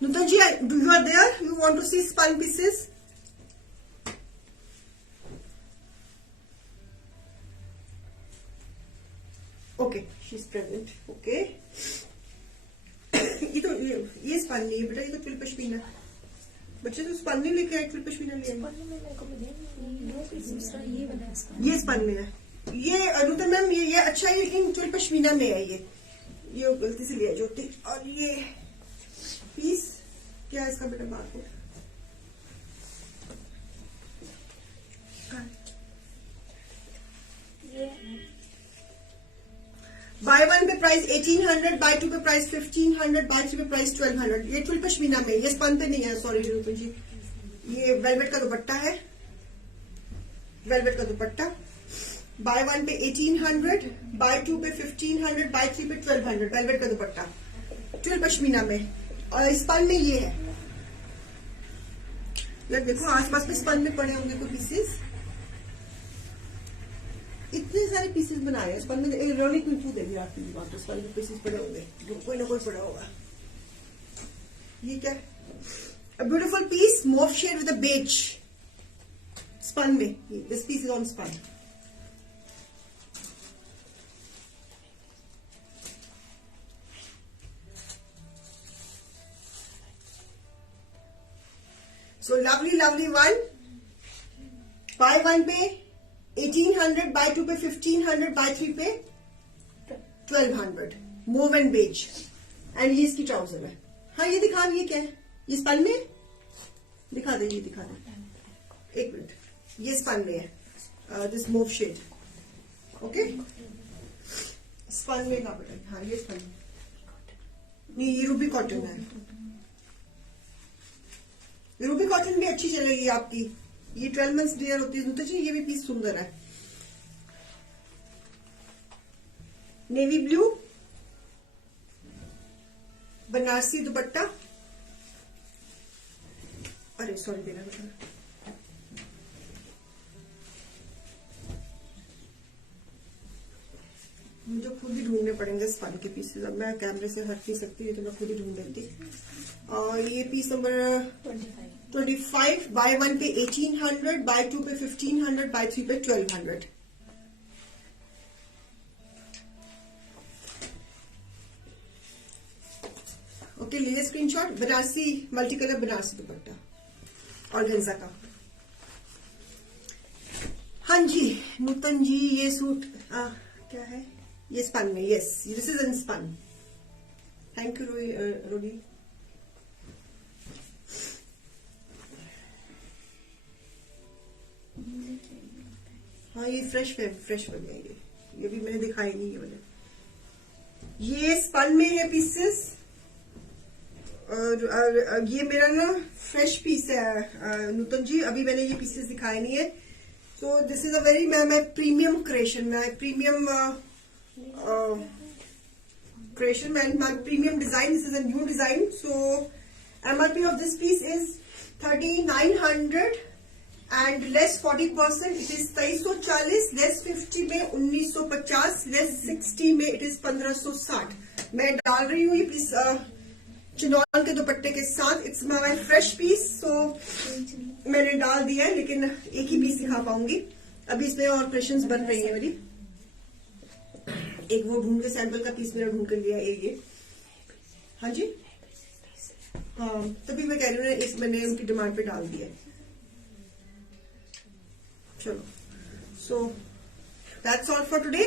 Nutan ji you are there, you want to see spun pieces. Okay she is present. Okay ये तो ये स्पन नहीं है बेटा, ये तो ट्विल पश्मीना। बच्चे तो स्पन नहीं लेके आए, ट्विल पश्मीना ले आए। पढ़ने में मेरे को भी देना, दो पीस दूसरा ये वाला है इसका। ये स्पन में है, ये अनुता मैम ये अच्छा है, लेकिन ट्विल पश्मीना में है ये गलती से लिया ज्योति। और ये पीस क्या है इसका बेटा, बारकोड ये बाय वन पे प्राइस 1800, बाय टू पे प्राइस 1500, बाय थ्री पे प्राइस 1200। ये ट्विल पश्मीना में, ये स्पन पे नहीं है, सॉरी रूपा जी। ये वेलवेट का दुपट्टा है, वेलवेट का दुपट्टा। Bye one pay 1800, by two पे 1500, बाय थ्री पे 1200। वेलवेट का दुपट्टा ट्विल पश्मीना में, और स्पन में ये है। यार देखो आसपास में स्पन में पड़े होंगे कोई पीसेस, इतने सारे पीसेस बनाए हैं स्पन में। इरोनिक में दे दिया आपकी बात, तो स्पन के पीसेस पड़े होंगे, कोई ना कोई पड़ा होगा। ये क्या है, a beautiful piece mauve shade with a beige spun में। This piece is on spun. So lovely lovely one, buy one pay 1800, by two पे 1500, बाय थ्री पे 1200। मूव एंड बेज, एंड ये इसकी ट्राउजर है। हाँ ये दिखा, ये क्या है, ये स्पन में दिखा दे, ये दिखा दे एक मिनट। ये स्पन में है, this mauve shade, okay spun में का बेटा। हाँ ये स्पन नहीं, ये रूबी कॉटन है। रूबी कॉटन भी अच्छी चलेगी आपकी, ये 12 मंथ्स डियर होती है। जी ये भी पीस सुंदर है, नेवी ब्लू बनारसी दुपट्टा। अरे सॉरी देना बेटा, मुझे खुद ही ढूंढने पड़ेंगे स्पन के पीसेस। अब मैं कैमरे से हट नहीं सकती, तो मैं खुद ही ढूंढ लेती। और ये piece number 25, bye one pay 1800, by two पे 1500, बाय थ्री पे 1200। ओके लीजिए screenshot. Banarasi multi colour Banarasi दुपट्टा और गेंजा का। हाँ जी नूतन जी, ये सूट क्या है, ये स्पन में। Yes this is in spun. Thank you रोडी। हाँ ये फ्रेश में है, ये भी मैंने दिखाई नहीं ये वाले। ये स्पन में है पीसेस, और ये मेरा ना फ्रेश पीस है नूतन जी, अभी मैंने ये पीसेस दिखाए नहीं है। So this is a very मैं प्रीमियम क्रिएशन, मैं premium creation and my premium design. This is a new design. So MRP of this piece is 3900 and less 40%. It is 2340, less 50 में 1950, less 60 में it is 1560. मैं डाल रही हूँ ये piece chinon के दुपट्टे के साथ। इट्स माय फ्रेश पीस, सो मैंने डाल दिया है, लेकिन एक ही पीस दिखा पाऊंगी अभी। इसमें और क्वेश्चंस बन रही है मेरी। एक वो ढूंढ के सैंपल का पीस मेरा ढूंढ कर लिया ये। हाँ जी हाँ, तभी मैं कह रही हूँ मैंने उनकी डिमांड पे डाल दिया। चलो so that's all for today.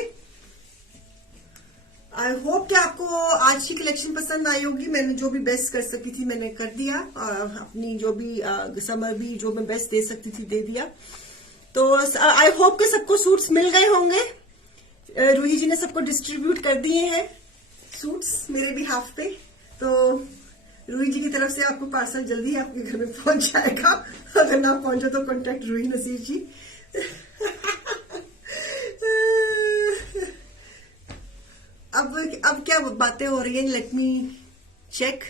I hope कि आपको आज की कलेक्शन पसंद आई होगी। मैंने जो भी बेस्ट कर सकी थी मैंने कर दिया, अपनी जो भी समर भी जो मैं बेस्ट दे सकती थी दे दिया। तो आई होप कि सबको सूट्स मिल गए होंगे। रूही जी ने सबको डिस्ट्रीब्यूट कर दिए हैं सूट्स मेरे भी हाफ पे। तो रूही जी की तरफ से आपको पार्सल जल्दी आपके घर में पहुंच जाएगा। अगर ना पहुंचा तो कॉन्टेक्ट रूही नसीर जी। अब क्या बातें हो रही हैं, let me check.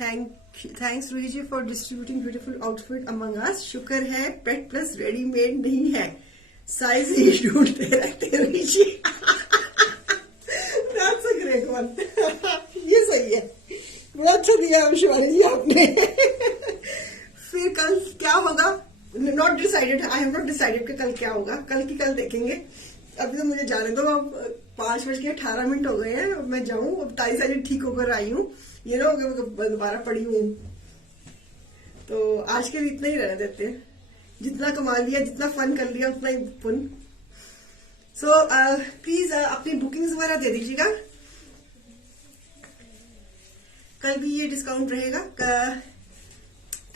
Thanks Roohi ji for distributing beautiful outfit among us. शुक्र है पेट प्लस रेडीमेड नहीं है, साइज ही ढूंढते रहते Roohi ji. That's a great one. ये सही है, बड़ा अच्छा दिया शिवानी जी आपने। फिर कल क्या होगा not decided, I have not decided कि कल क्या होगा, कल की कल देखेंगे। अभी तो मुझे जाने दो, अब 5:18 हो गए हैं, अब मैं जाऊं, अब ताई सारी ठीक होकर आई हूँ, ये ना हो गया दोबारा पड़ी हूँ। तो आज के लिए इतना ही रहने देते हैं, जितना कमा लिया, जितना फन कर लिया उतना ही फन। सो प्लीज अपनी बुकिंग्स वगैरह दे दीजिएगा, कल भी ये डिस्काउंट रहेगा।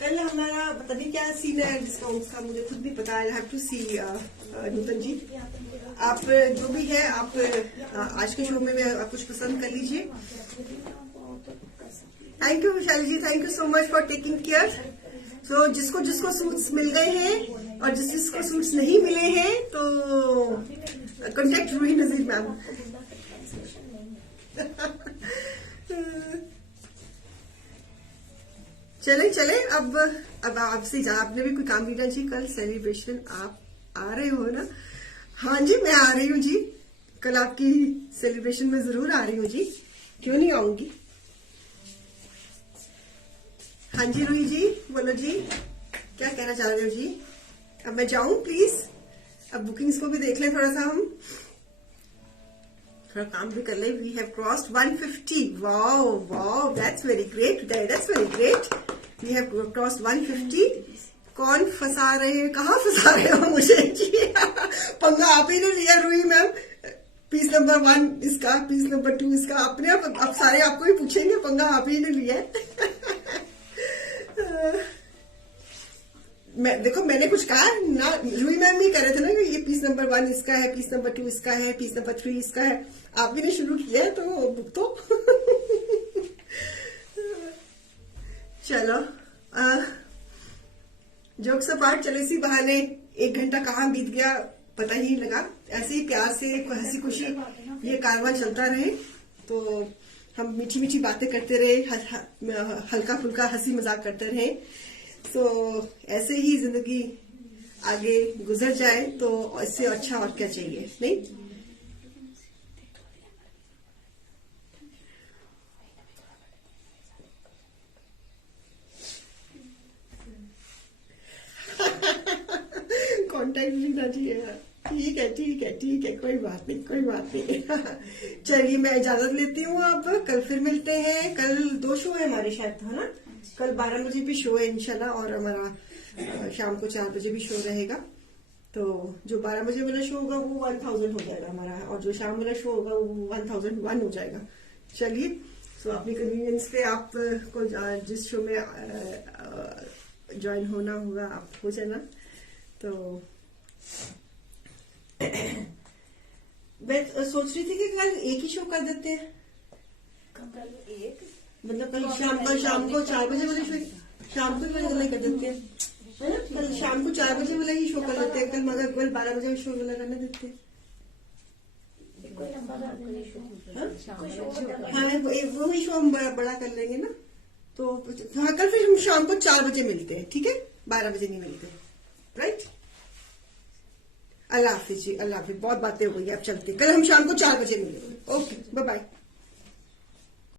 कल हमारा पता नहीं क्या सीन है डिस्काउंट का, मुझे खुद नहीं पता, आई हैव टू सी। नूतन जी, आप जो भी है, आप आज के शो में आप कुछ पसंद कर लीजिए। Thank you Vishali ji, thank you so much for taking care. So जिसको जिसको सूट्स मिल गए हैं और जिसको सूट्स नहीं मिले हैं तो कॉन्टेक्ट रूही नजीर मैम। चले अब आपसे आपने भी कोई काम किया जी, कल सेलिब्रेशन आप आ रहे हो ना? हाँ जी, मैं आ रही हूँ जी, कल आपकी सेलिब्रेशन में जरूर आ रही हूँ जी, क्यों नहीं आऊंगी। हाँ जी रूही जी, बोलो जी, क्या कहना चाह रहे हो जी? अब मैं जाऊं प्लीज, अब बुकिंग्स को भी देख लें थोड़ा सा, हम थोड़ा काम भी कर ले। We have crossed 150, wow wow, that's very great, that's very great. We have crossed 150। कौन फंसा रहे हैं, कहाँ फंसा रहे हो मुझे जी? पंगा आप ही ने लिया रूही मैम, पीस नंबर 1 इसका, पीस नंबर 2 इसका, अपने आप सारे आपको ही पूछेंगे, पंगा आप ही ने लिया है। देखो मैंने कुछ कहा ना, रूही मैम ही कह रहे थे ना कि ये पीस नंबर 1 इसका है, पीस नंबर 2 इसका है, पीस नंबर 3 इसका है, आप भी ने शुरू किया है तो चलो जोक्स अपार्ट, चले इसी बहाने 1 घंटा कहाँ बीत गया पता ही नहीं लगा। ऐसे ही प्यार से हंसी खुशी ये कारवां चलता रहे, तो हम मीठी मीठी बातें करते रहे, हल्का फुल्का हंसी मजाक करते रहे, तो ऐसे ही जिंदगी आगे गुजर जाए, तो इससे अच्छा और क्या चाहिए, नहीं? कॉन्टेक्ट लेना चाहिए, ठीक है ठीक है ठीक है, कोई बात नहीं कोई बात नहीं। चलिए मैं इजाजत लेती हूँ, अब कल फिर मिलते हैं। कल 2 शो है हमारे शायद, है ना? कल 12 बजे भी शो है इंशाल्लाह, और हमारा शाम को 4 बजे भी शो रहेगा। तो जो 12 बजे वाला शो होगा वो 1000 हो जाएगा हमारा, और जो शाम वाला शो होगा वो 1001 हो जाएगा। चलिए, तो अपनी कन्वीनियंस पे आप को जिस शो में ज्वाइन होना होगा आप हो जाना। तो मैं सोच रही थी कि कल एक ही शो कर देते हैं, कल एक मतलब कल शाम को 4 बजे वाले शो, शाम को ही वाला कर देते हैं, है ना? कल शाम को 4 बजे वाला ही शो कर लेते हैं कल, मगर कल 12 बजे शो वाला करने देते हैं। हाँ वही शो हम बड़ा कर लेंगे ना, तो हाँ कल फिर हम शाम को 4 बजे मिलते हैं, ठीक है? 12 बजे नहीं मिलते, राइट? अल्लाह हाफिज जी, अल्लाह हाफिज, बहुत बातें हो गई, अब चलते, कल हम शाम को 4 बजे मिलेंगे। Okay, bye bye.